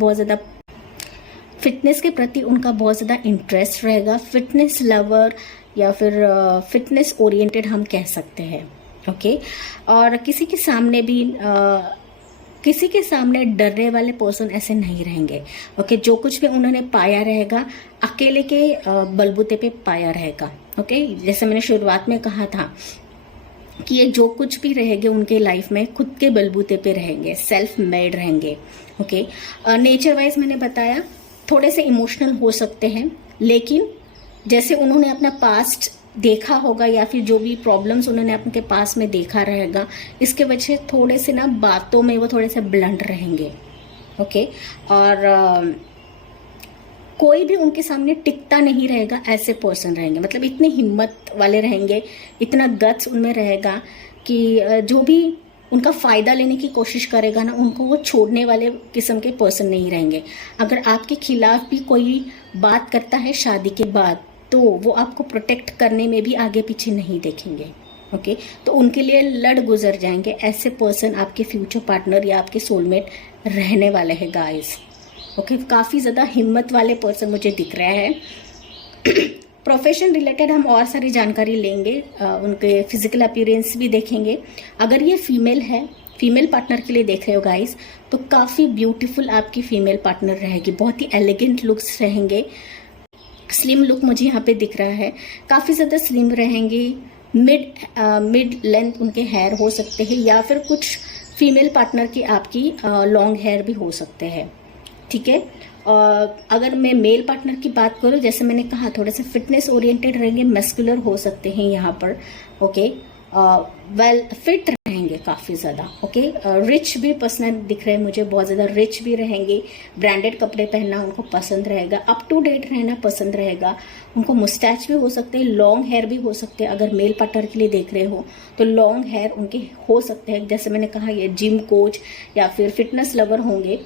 बहुत ज़्यादा इंटरेस्ट रहेगा। फिटनेस लवर या फिर फिटनेस ओरिएंटेड हम कह सकते हैं। ओके, और किसी के सामने डरने वाले पर्सन ऐसे नहीं रहेंगे। ओके, जो कुछ भी उन्होंने पाया रहेगा अकेले के बलबूते पे पाया रहेगा। ओके, जैसे मैंने शुरुआत में कहा था कि ये जो कुछ भी रहेंगे उनके लाइफ में खुद के बलबूते पे रहेंगे, सेल्फ मेड रहेंगे। ओके, नेचर वाइज मैंने बताया थोड़े से इमोशनल हो सकते हैं, लेकिन जैसे उन्होंने अपना पास्ट देखा होगा या फिर जो भी प्रॉब्लम्स उन्होंने अपने पास में देखा रहेगा, इसके वजह थोड़े से ना बातों में वो थोड़े से ब्लंट रहेंगे। ओके, और कोई भी उनके सामने टिकता नहीं रहेगा, ऐसे पर्सन रहेंगे। मतलब इतने हिम्मत वाले रहेंगे, इतना गट्स उनमें रहेगा कि जो भी उनका फायदा लेने की कोशिश करेगा ना, उनको वो छोड़ने वाले किस्म के पर्सन नहीं रहेंगे। अगर आपके खिलाफ भी कोई बात करता है शादी के बाद, तो वो आपको प्रोटेक्ट करने में भी आगे पीछे नहीं देखेंगे। ओके, तो उनके लिए लड़ गुजर जाएंगे। ऐसे पर्सन आपके फ्यूचर पार्टनर या आपके सोलमेट रहने वाले हैं गाइस। ओके, काफ़ी ज़्यादा हिम्मत वाले पर्सन मुझे दिख रहा है। प्रोफेशन रिलेटेड हम और सारी जानकारी लेंगे, उनके फिजिकल अपीयरेंस भी देखेंगे। अगर ये फीमेल है, फीमेल पार्टनर के लिए देख रहे हो गाइस, तो काफ़ी ब्यूटीफुल आपकी फीमेल पार्टनर रहेगी, बहुत ही एलिगेंट लुक्स रहेंगे। स्लिम लुक मुझे यहाँ पे दिख रहा है, काफ़ी ज़्यादा स्लिम रहेंगी। मिड लेंथ उनके हेयर हो सकते हैं, या फिर कुछ फीमेल पार्टनर की आपकी लॉन्ग हेयर भी हो सकते हैं। ठीक है, अगर मैं मेल पार्टनर की बात करूँ, जैसे मैंने कहा थोड़े से फिटनेस ओरिएंटेड रहेंगे, मस्कुलर हो सकते हैं यहाँ पर। ओके, वेल फिट रहेंगे काफ़ी ज़्यादा। ओके, रिच भी पर्सन दिख रहे हैं मुझे, बहुत ज़्यादा रिच भी रहेंगे। ब्रांडेड कपड़े पहनना उनको पसंद रहेगा, अप टू डेट रहना पसंद रहेगा। उनको मुस्टैच भी हो सकते हैं, लॉन्ग हेयर भी हो सकते हैं। अगर मेल पार्टनर के लिए देख रहे हो तो लॉन्ग हेयर उनके हो सकते हैं। जैसे मैंने कहा, ये जिम कोच या फिर फिटनेस लवर होंगे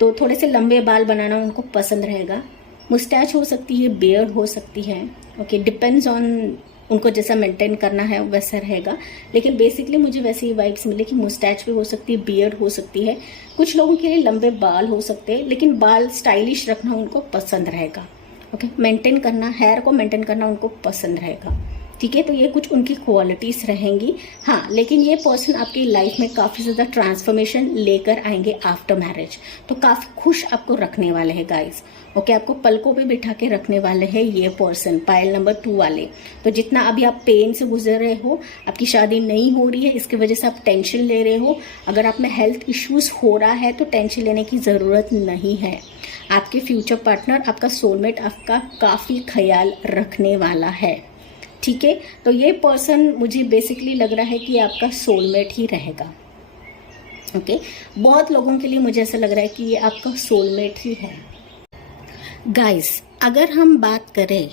तो थोड़े से लंबे बाल बनाना उनको पसंद रहेगा। मुस्टैच हो सकती है, बियर्ड हो सकती है। ओके, डिपेंड्स ऑन उनको जैसा मेंटेन करना है वैसा रहेगा, लेकिन बेसिकली मुझे वैसे ही वाइब्स मिले कि मुस्टैच भी हो सकती है, बियर्ड हो सकती है। कुछ लोगों के लिए लंबे बाल हो सकते हैं, लेकिन बाल स्टाइलिश रखना उनको पसंद रहेगा। ओके, मेंटेन करना, हेयर को मेंटेन करना उनको पसंद रहेगा। ठीक है, तो ये कुछ उनकी क्वालिटीज रहेंगी। हाँ, लेकिन ये पर्सन आपकी लाइफ में काफ़ी ज़्यादा ट्रांसफॉर्मेशन लेकर आएंगे आफ्टर मैरिज, तो काफ़ी खुश आपको रखने वाले हैं गाइस। ओके, आपको पलकों पे बिठा के रखने वाले हैं ये पर्सन, पायल नंबर 2 वाले। तो जितना अभी आप पेन से गुजर रहे हो, आपकी शादी नहीं हो रही है, इसकी वजह से आप टेंशन ले रहे हो, अगर आप में हेल्थ इश्यूज हो रहा है तो टेंशन लेने की ज़रूरत नहीं है। आपके फ्यूचर पार्टनर, आपका सोलमेट आपका काफ़ी ख्याल रखने वाला है। ठीक है, तो ये पर्सन मुझे बेसिकली लग रहा है कि आपका सोलमेट ही रहेगा। ओके, बहुत लोगों के लिए मुझे ऐसा लग रहा है कि ये आपका सोलमेट ही है। गाइस, अगर हम बात करें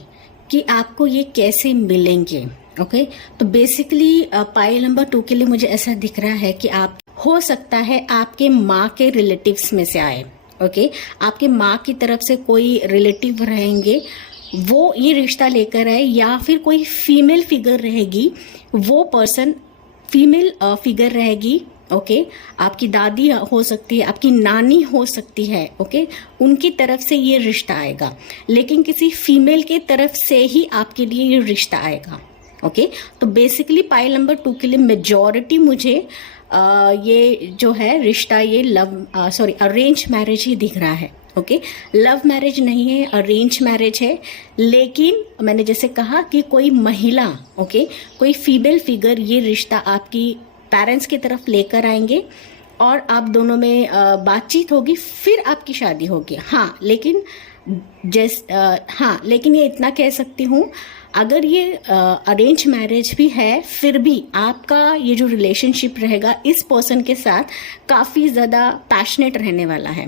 कि आपको ये कैसे मिलेंगे, ओके, तो बेसिकली पाइल नंबर 2 के लिए मुझे ऐसा दिख रहा है कि आप हो सकता है आपके माँ के रिलेटिव्स में से आए, ओके, आपके माँ की तरफ से कोई रिलेटिव रहेंगे, वो ये रिश्ता लेकर आए, या फिर कोई फीमेल फिगर रहेगी, वो पर्सन फीमेल फिगर रहेगी, ओके, आपकी दादी हो सकती है, आपकी नानी हो सकती है, ओके, उनकी तरफ से ये रिश्ता आएगा, लेकिन किसी फीमेल के तरफ से ही आपके लिए ये रिश्ता आएगा, ओके। तो बेसिकली पाइल नंबर 2 के लिए मेजॉरिटी मुझे ये जो है रिश्ता ये अरेंज मैरिज ही दिख रहा है, ओके। लव मैरिज नहीं है, अरेंज मैरिज है, लेकिन मैंने जैसे कहा कि कोई महिला, ओके, कोई फीमेल फिगर ये रिश्ता आपकी पेरेंट्स की तरफ लेकर आएंगे और आप दोनों में बातचीत होगी, फिर आपकी शादी होगी। हाँ, लेकिन लेकिन ये इतना कह सकती हूँ, अगर ये अरेंज मैरिज भी है, फिर भी आपका ये जो रिलेशनशिप रहेगा इस पर्सन के साथ काफ़ी ज़्यादा पैशनेट रहने वाला है,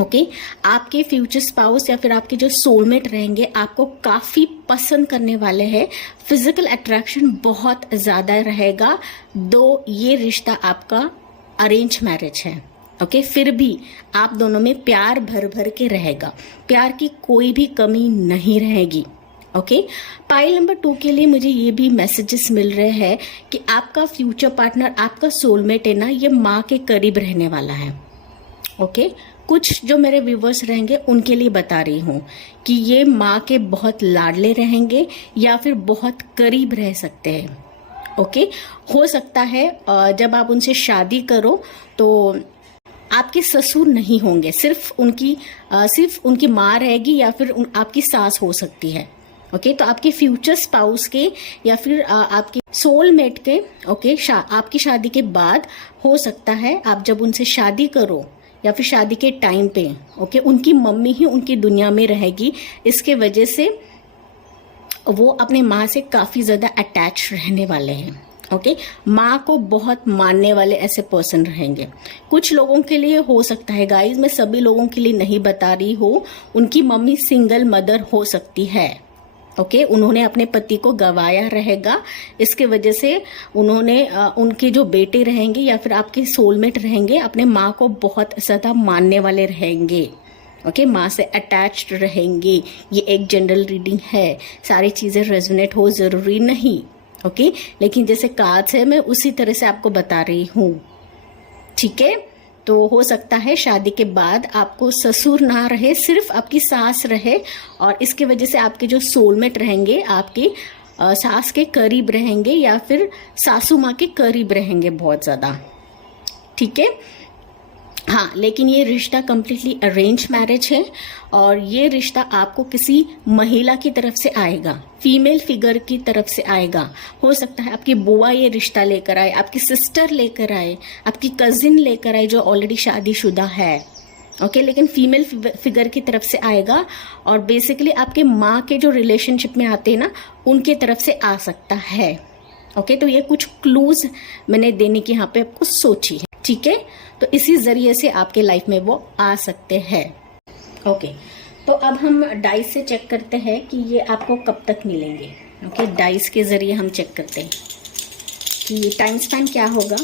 ओके। आपके फ्यूचर स्पाउस या फिर आपके जो सोलमेट रहेंगे आपको काफ़ी पसंद करने वाले हैं, फिजिकल अट्रैक्शन बहुत ज़्यादा रहेगा, दो ये रिश्ता आपका अरेंज मैरिज है, ओके, फिर भी आप दोनों में प्यार भर भर के रहेगा, प्यार की कोई भी कमी नहीं रहेगी, ओके। पाइल नंबर 2 के लिए मुझे ये भी मैसेजेस मिल रहे हैं कि आपका फ्यूचर पार्टनर, आपका सोलमेट है ना, ये माँ के करीब रहने वाला है, ओके। कुछ जो मेरे व्यूवर्स रहेंगे उनके लिए बता रही हूँ कि ये माँ के बहुत लाडले रहेंगे या फिर बहुत करीब रह सकते हैं, ओके। हो सकता है जब आप उनसे शादी करो तो आपके ससुर नहीं होंगे, सिर्फ उनकी माँ रहेगी या फिर आपकी सास हो सकती है, ओके। तो आपके फ्यूचर स्पाउस के या फिर आपके सोलमेट के, ओके, आपकी शादी के बाद हो सकता है आप जब उनसे शादी करो या फिर शादी के टाइम पे, ओके, उनकी मम्मी ही उनकी दुनिया में रहेगी, इसके वजह से वो अपने माँ से काफ़ी ज़्यादा अटैच रहने वाले हैं, ओके। माँ को बहुत मानने वाले ऐसे पर्सन रहेंगे। कुछ लोगों के लिए हो सकता है गाइस, मैं सभी लोगों के लिए नहीं बता रही हूँ, उनकी मम्मी सिंगल मदर हो सकती है, ओके, उन्होंने अपने पति को गंवाया रहेगा, इसके वजह से उन्होंने उनके जो बेटे रहेंगे या फिर आपके सोलमेट रहेंगे अपने माँ को बहुत ज़्यादा मानने वाले रहेंगे, ओके, माँ से अटैच्ड रहेंगे। ये एक जनरल रीडिंग है, सारी चीज़ें रेजोनेट हो ज़रूरी नहीं, ओके, लेकिन जैसे कार्ड्स है मैं उसी तरह से आपको बता रही हूँ, ठीक है। तो हो सकता है शादी के बाद आपको ससुर ना रहे, सिर्फ आपकी सास रहे, और इसके वजह से आपके जो सोलमेट रहेंगे आपकी सास के करीब रहेंगे या फिर सासू माँ के करीब रहेंगे बहुत ज़्यादा, ठीक है। हाँ, लेकिन ये रिश्ता कम्प्लीटली अरेंज मैरिज है और ये रिश्ता आपको किसी महिला की तरफ से आएगा, फीमेल फिगर की तरफ से आएगा। हो सकता है आपकी बुआ ये रिश्ता लेकर आए, आपकी सिस्टर लेकर आए, आपकी कजिन लेकर आए जो ऑलरेडी शादीशुदा है, ओके, लेकिन फीमेल फिगर की तरफ से आएगा और बेसिकली आपके माँ के जो रिलेशनशिप में आते हैं ना, उनके तरफ से आ सकता है, ओके। तो ये कुछ क्लूज मैंने देने की यहाँ पे आपको सोची है, ठीक है। तो इसी जरिए से आपके लाइफ में वो आ सकते हैं, ओके। तो अब हम डाइस से चेक करते हैं कि ये आपको कब तक मिलेंगे, ओके। डाइस के जरिए हम चेक करते हैं कि ये टाइम स्पैन क्या होगा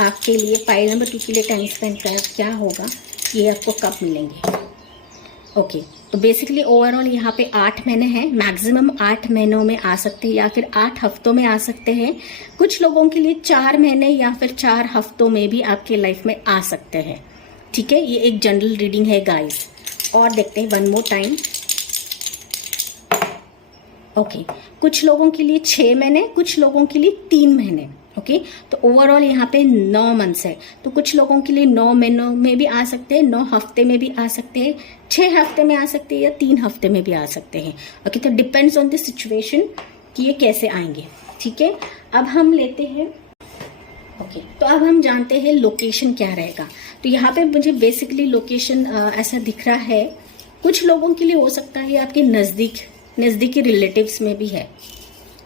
आपके लिए, पाइल नंबर 2 के लिए टाइम स्पैन क्या होगा, ये आपको कब मिलेंगे, ओके। तो बेसिकली ओवरऑल यहाँ पे 8 महीने हैं, मैक्सिमम 8 महीनों में आ सकते हैं या फिर 8 हफ्तों में आ सकते हैं। कुछ लोगों के लिए 4 महीने या फिर 4 हफ्तों में भी आपके लाइफ में आ सकते हैं, ठीक है। ये एक जनरल रीडिंग है गाइस। और देखते हैं वन मोर टाइम, ओके। कुछ लोगों के लिए 6 महीने, कुछ लोगों के लिए 3 महीने, ओके। तो ओवरऑल यहाँ पे 9 मंथ्स है, तो कुछ लोगों के लिए 9 महीनों में भी आ सकते हैं, 9 हफ्ते में भी आ सकते हैं, 6 हफ्ते में आ सकते हैं या 3 हफ्ते में भी आ सकते हैं, ओके। तो डिपेंड्स ऑन द सिचुएशन कि ये कैसे आएंगे, ठीक है। अब हम लेते हैं, ओके। तो अब हम जानते हैं लोकेशन क्या रहेगा। तो यहाँ पे मुझे बेसिकली लोकेशन ऐसा दिख रहा है, कुछ लोगों के लिए हो सकता है आपके नज़दीकी रिलेटिव्स में भी है,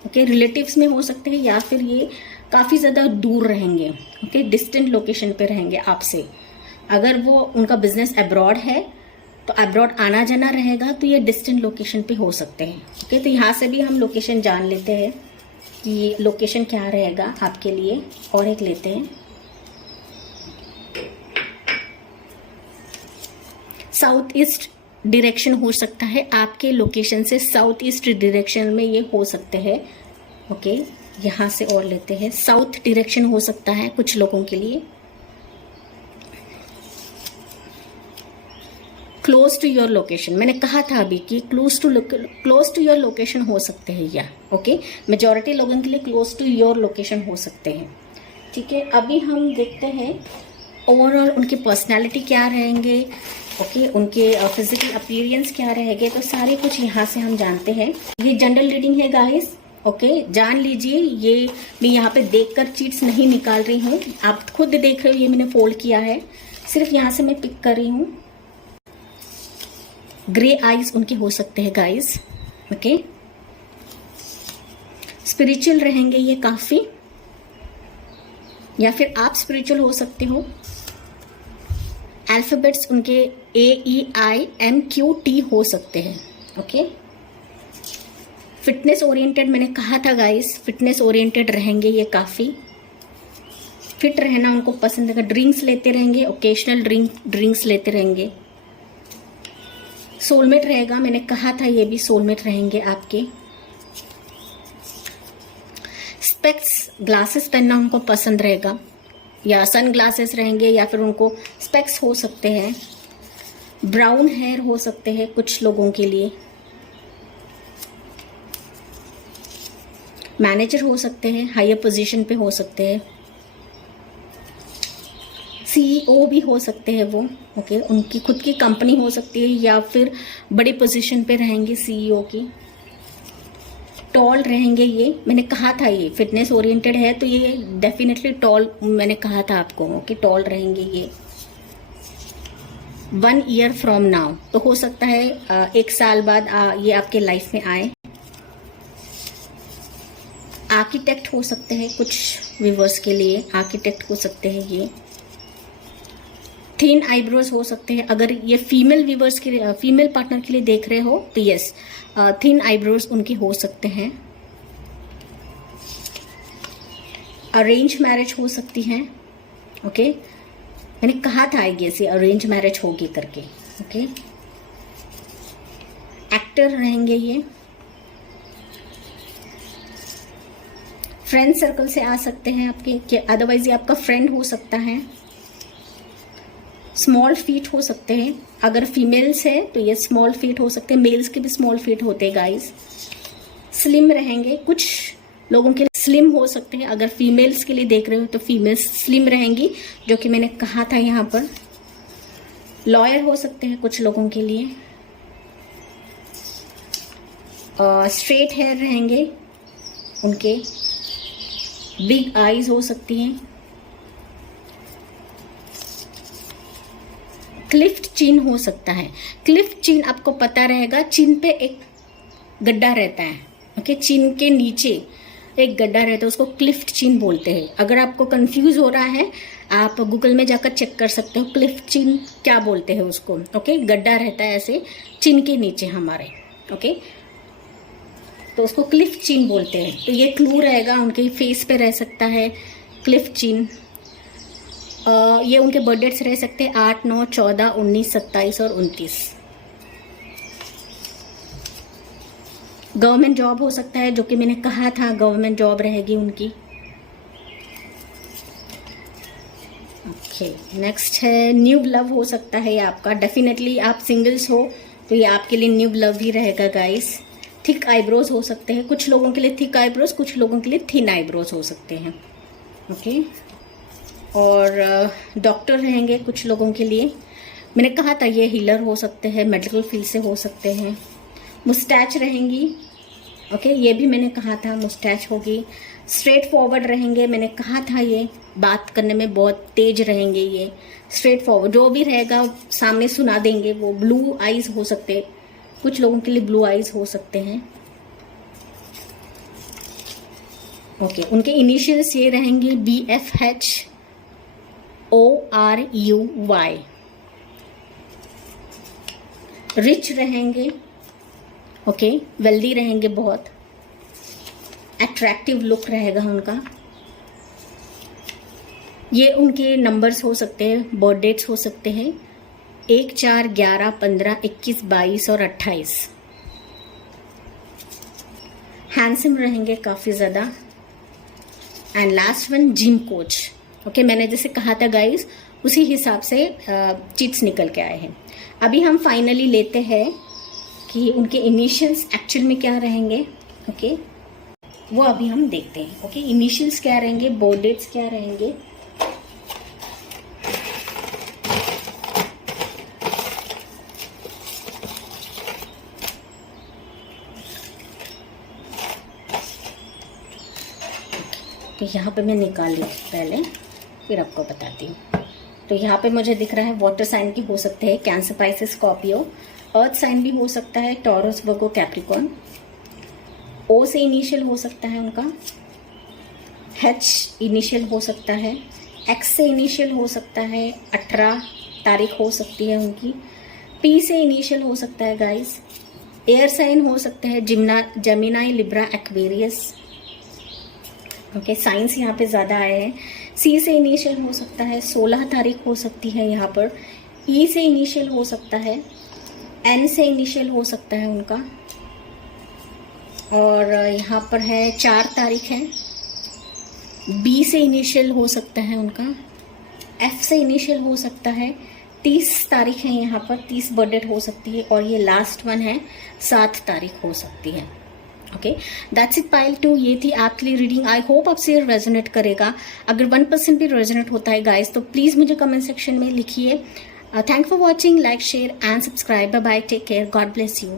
ओके, रिलेटिव्स में हो सकते हैं या फिर ये काफ़ी ज़्यादा दूर रहेंगे, ओके, डिस्टेंट लोकेशन पे रहेंगे आपसे। अगर वो उनका बिजनेस अब्रॉड है तो अब्रॉड आना जाना रहेगा तो ये डिस्टेंट लोकेशन पे हो सकते हैं। ओके, तो यहाँ से भी हम लोकेशन जान लेते हैं कि लोकेशन क्या रहेगा आपके लिए। और एक लेते हैं, साउथ ईस्ट डायरेक्शन हो सकता है आपके लोकेशन से, साउथ ईस्ट डायरेक्शन में ये हो सकते हैं। ओके, यहाँ से और लेते हैं, साउथ डायरेक्शन हो सकता है कुछ लोगों के लिए। क्लोज टू योर लोकेशन, मैंने कहा था अभी कि क्लोज टू योर लोकेशन हो सकते हैं या ओके, मेजॉरिटी लोगों के लिए क्लोज टू योर लोकेशन हो सकते हैं। ठीक है, अभी हम देखते हैं ओवरऑल उनकी पर्सनालिटी क्या रहेंगे। ओके, उनके फिजिकल अपीयरेंस क्या रहेंगे, तो सारे कुछ यहाँ से हम जानते हैं। ये जनरल रीडिंग है गाइस। ओके, जान लीजिए, ये मैं यहाँ पे देखकर चीट्स नहीं निकाल रही हूँ, आप खुद देख रहे हो, ये मैंने फोल्ड किया है, सिर्फ यहाँ से मैं पिक कर रही हूँ। ग्रे आईज उनके हो सकते हैं गाइस। ओके, स्पिरिचुअल रहेंगे ये काफी, या फिर आप स्पिरिचुअल हो सकते हो। अल्फाबेट्स उनके AEIMQT हो सकते हैं। ओके, फिटनेस ओरिएंटेड मैंने कहा था गाइस, फिटनेस ओरिएंटेड रहेंगे ये काफी, फिट रहना उनको पसंद है। ड्रिंक्स लेते रहेंगे, ओकेशनल ड्रिंक्स लेते रहेंगे। सोलमेट रहेगा, मैंने कहा था ये भी सोलमेट रहेंगे आपके। स्पेक्स ग्लासेस पहनना उनको पसंद रहेगा, या सन ग्लासेस रहेंगे, या फिर उनको स्पेक्स हो सकते हैं। ब्राउन हेयर हो सकते हैं कुछ लोगों के लिए। मैनेजर हो सकते हैं, हायर पोजीशन पे हो सकते हैं। CEO भी हो सकते हैं वो। ओके, उनकी खुद की कंपनी हो सकती है, या फिर बड़ी पोजीशन पे रहेंगे CEO की। टॉल रहेंगे ये, मैंने कहा था ये फिटनेस ओरिएंटेड है तो ये डेफिनेटली टॉल, मैंने कहा था आपको कि टॉल रहेंगे ये। 1 ईयर फ्रॉम नाउ, तो हो सकता है 1 साल बाद ये आपके लाइफ में आए। आर्किटेक्ट हो सकते हैं कुछ व्यूअर्स के लिए, आर्किटेक्ट हो सकते हैं ये। थिन आईब्रोज हो सकते हैं, अगर ये फीमेल व्यूअर्स के लिए, फीमेल पार्टनर के लिए देख रहे हो तो यस, थिन आईब्रोज उनके हो सकते हैं। अरेंज मैरिज हो सकती है। ओके, मैंने कहा था आई गेस ये अरेंज मैरिज होगी करके। ओके, एक्टर रहेंगे ये। फ्रेंड सर्कल से आ सकते हैं आपके, अदरवाइज ये आपका फ्रेंड हो सकता है। स्मॉल फीट हो सकते हैं, अगर फीमेल्स है तो ये स्मॉल फीट हो सकते हैं, मेल्स के भी स्मॉल फीट होते हैं गाइस। स्लिम रहेंगे, कुछ लोगों के लिए स्लिम हो सकते हैं, अगर फीमेल्स के लिए देख रहे हो तो फीमेल्स स्लिम रहेंगी, जो कि मैंने कहा था यहाँ पर। लॉयर हो सकते हैं कुछ लोगों के लिए। स्ट्रेट हेयर रहेंगे उनके। बिग आईज हो सकती हैं। क्लिफ्ट चिन हो सकता है। क्लिफ्ट चिन आपको पता रहेगा, चिन पे एक गड्ढा रहता है। ओके, चिन के नीचे एक गड्ढा रहता है, उसको क्लिफ्ट चिन बोलते हैं। अगर आपको कंफ्यूज हो रहा है, आप गूगल में जाकर चेक कर सकते हो क्लिफ्ट चिन क्या बोलते हैं उसको। ओके, गड्ढा रहता है ऐसे चिन के नीचे हमारे। ओके, तो उसको क्लिफ्ट चिन बोलते हैं। तो ये क्लू रहेगा, उनके फेस पे रह सकता है क्लिफ्ट चिन। ये उनके बर्थडेट्स रह सकते हैं 8, 9, 14, 19, 27 और 29। गवर्नमेंट जॉब हो सकता है, जो कि मैंने कहा था गवर्नमेंट जॉब रहेगी उनकी। ओके, नेक्स्ट है न्यू लव हो सकता है ये आपका। डेफिनेटली आप सिंगल्स हो तो ये आपके लिए न्यू लव ही रहेगा गाइस। थिक आईब्रोज हो सकते हैं, कुछ लोगों के लिए थिक आईब्रोज, कुछ लोगों के लिए थिन आईब्रोज हो सकते हैं। ओके, और डॉक्टर रहेंगे कुछ लोगों के लिए। मैंने कहा था ये हीलर हो सकते हैं, मेडिकल फील्ड से हो सकते हैं। मुस्टैच रहेंगी। ओके, ये भी मैंने कहा था मुस्टैच होगी। स्ट्रेट फॉरवर्ड रहेंगे, मैंने कहा था ये बात करने में बहुत तेज रहेंगे ये। स्ट्रेट फॉरवर्ड जो भी रहेगा सामने सुना देंगे वो। ब्लू आईज हो सकते, कुछ लोगों के लिए ब्लू आईज हो सकते हैं। ओके, उनके इनिशियल्स ये रहेंगे BFHORUY। रिच रहेंगे, ओके, वेल्दी रहेंगे, बहुत अट्रैक्टिव लुक रहेगा उनका। ये उनके नंबर्स हो सकते हैं, बर्थ डेट्स हो सकते हैं 1, 4, 11, 15, 21, 22 और 28। हैंडसम रहेंगे काफ़ी ज़्यादा। And last one, gym coach. Okay, मैंने जैसे कहा था गाइस, उसी हिसाब से चिट्स निकल के आए हैं। अभी हम फाइनली लेते हैं कि उनके इनिशियल्स एक्चुअल में क्या रहेंगे। ओके, वो अभी हम देखते हैं। ओके, इनिशियल्स क्या रहेंगे, बर्थ डेट्स क्या रहेंगे। तो यहाँ पे मैं निकाल ली पहले, फिर आपको बताती हूँ। तो यहाँ पे मुझे दिख रहा है वाटर साइन की हो सकते हैं, cancer, Pisces, Scorpio. Earth sign भी हो सकता है, टॉरस, वर्गो, कैप्रिकॉर्न। ओ से इनिशियल हो सकता है उनका, एच इनिशियल हो सकता है, एक्स से इनिशियल हो सकता है, 18 तारीख हो सकती है उनकी। पी से इनिशियल हो सकता है गाइस। एयर साइन हो सकते हैं, Gemini, Libra, Aquarius. Okay, science यहाँ पे ज़्यादा आए हैं। सी से इनिशियल हो सकता है, 16 तारीख हो सकती है यहाँ पर। ई से इनिशियल हो सकता है, एन से इनिशियल हो सकता है उनका, और यहाँ पर है 4 तारीख है। बी से इनिशियल हो सकता है उनका, एफ से इनिशियल हो सकता है, 30 तारीख है यहाँ पर, 30 बर्थडे हो सकती है। और ये लास्ट वन है, 7 तारीख हो सकती है। Okay, that's it pile 2। ये थी आपके लिए रीडिंग। आई होप आपसे ये रेजोनेट करेगा। अगर 1% भी रेजोनेट होता है गाइस, तो प्लीज़ मुझे कमेंट सेक्शन में लिखिए। Thank for watching, like, share and subscribe. Bye bye, take care, God bless you.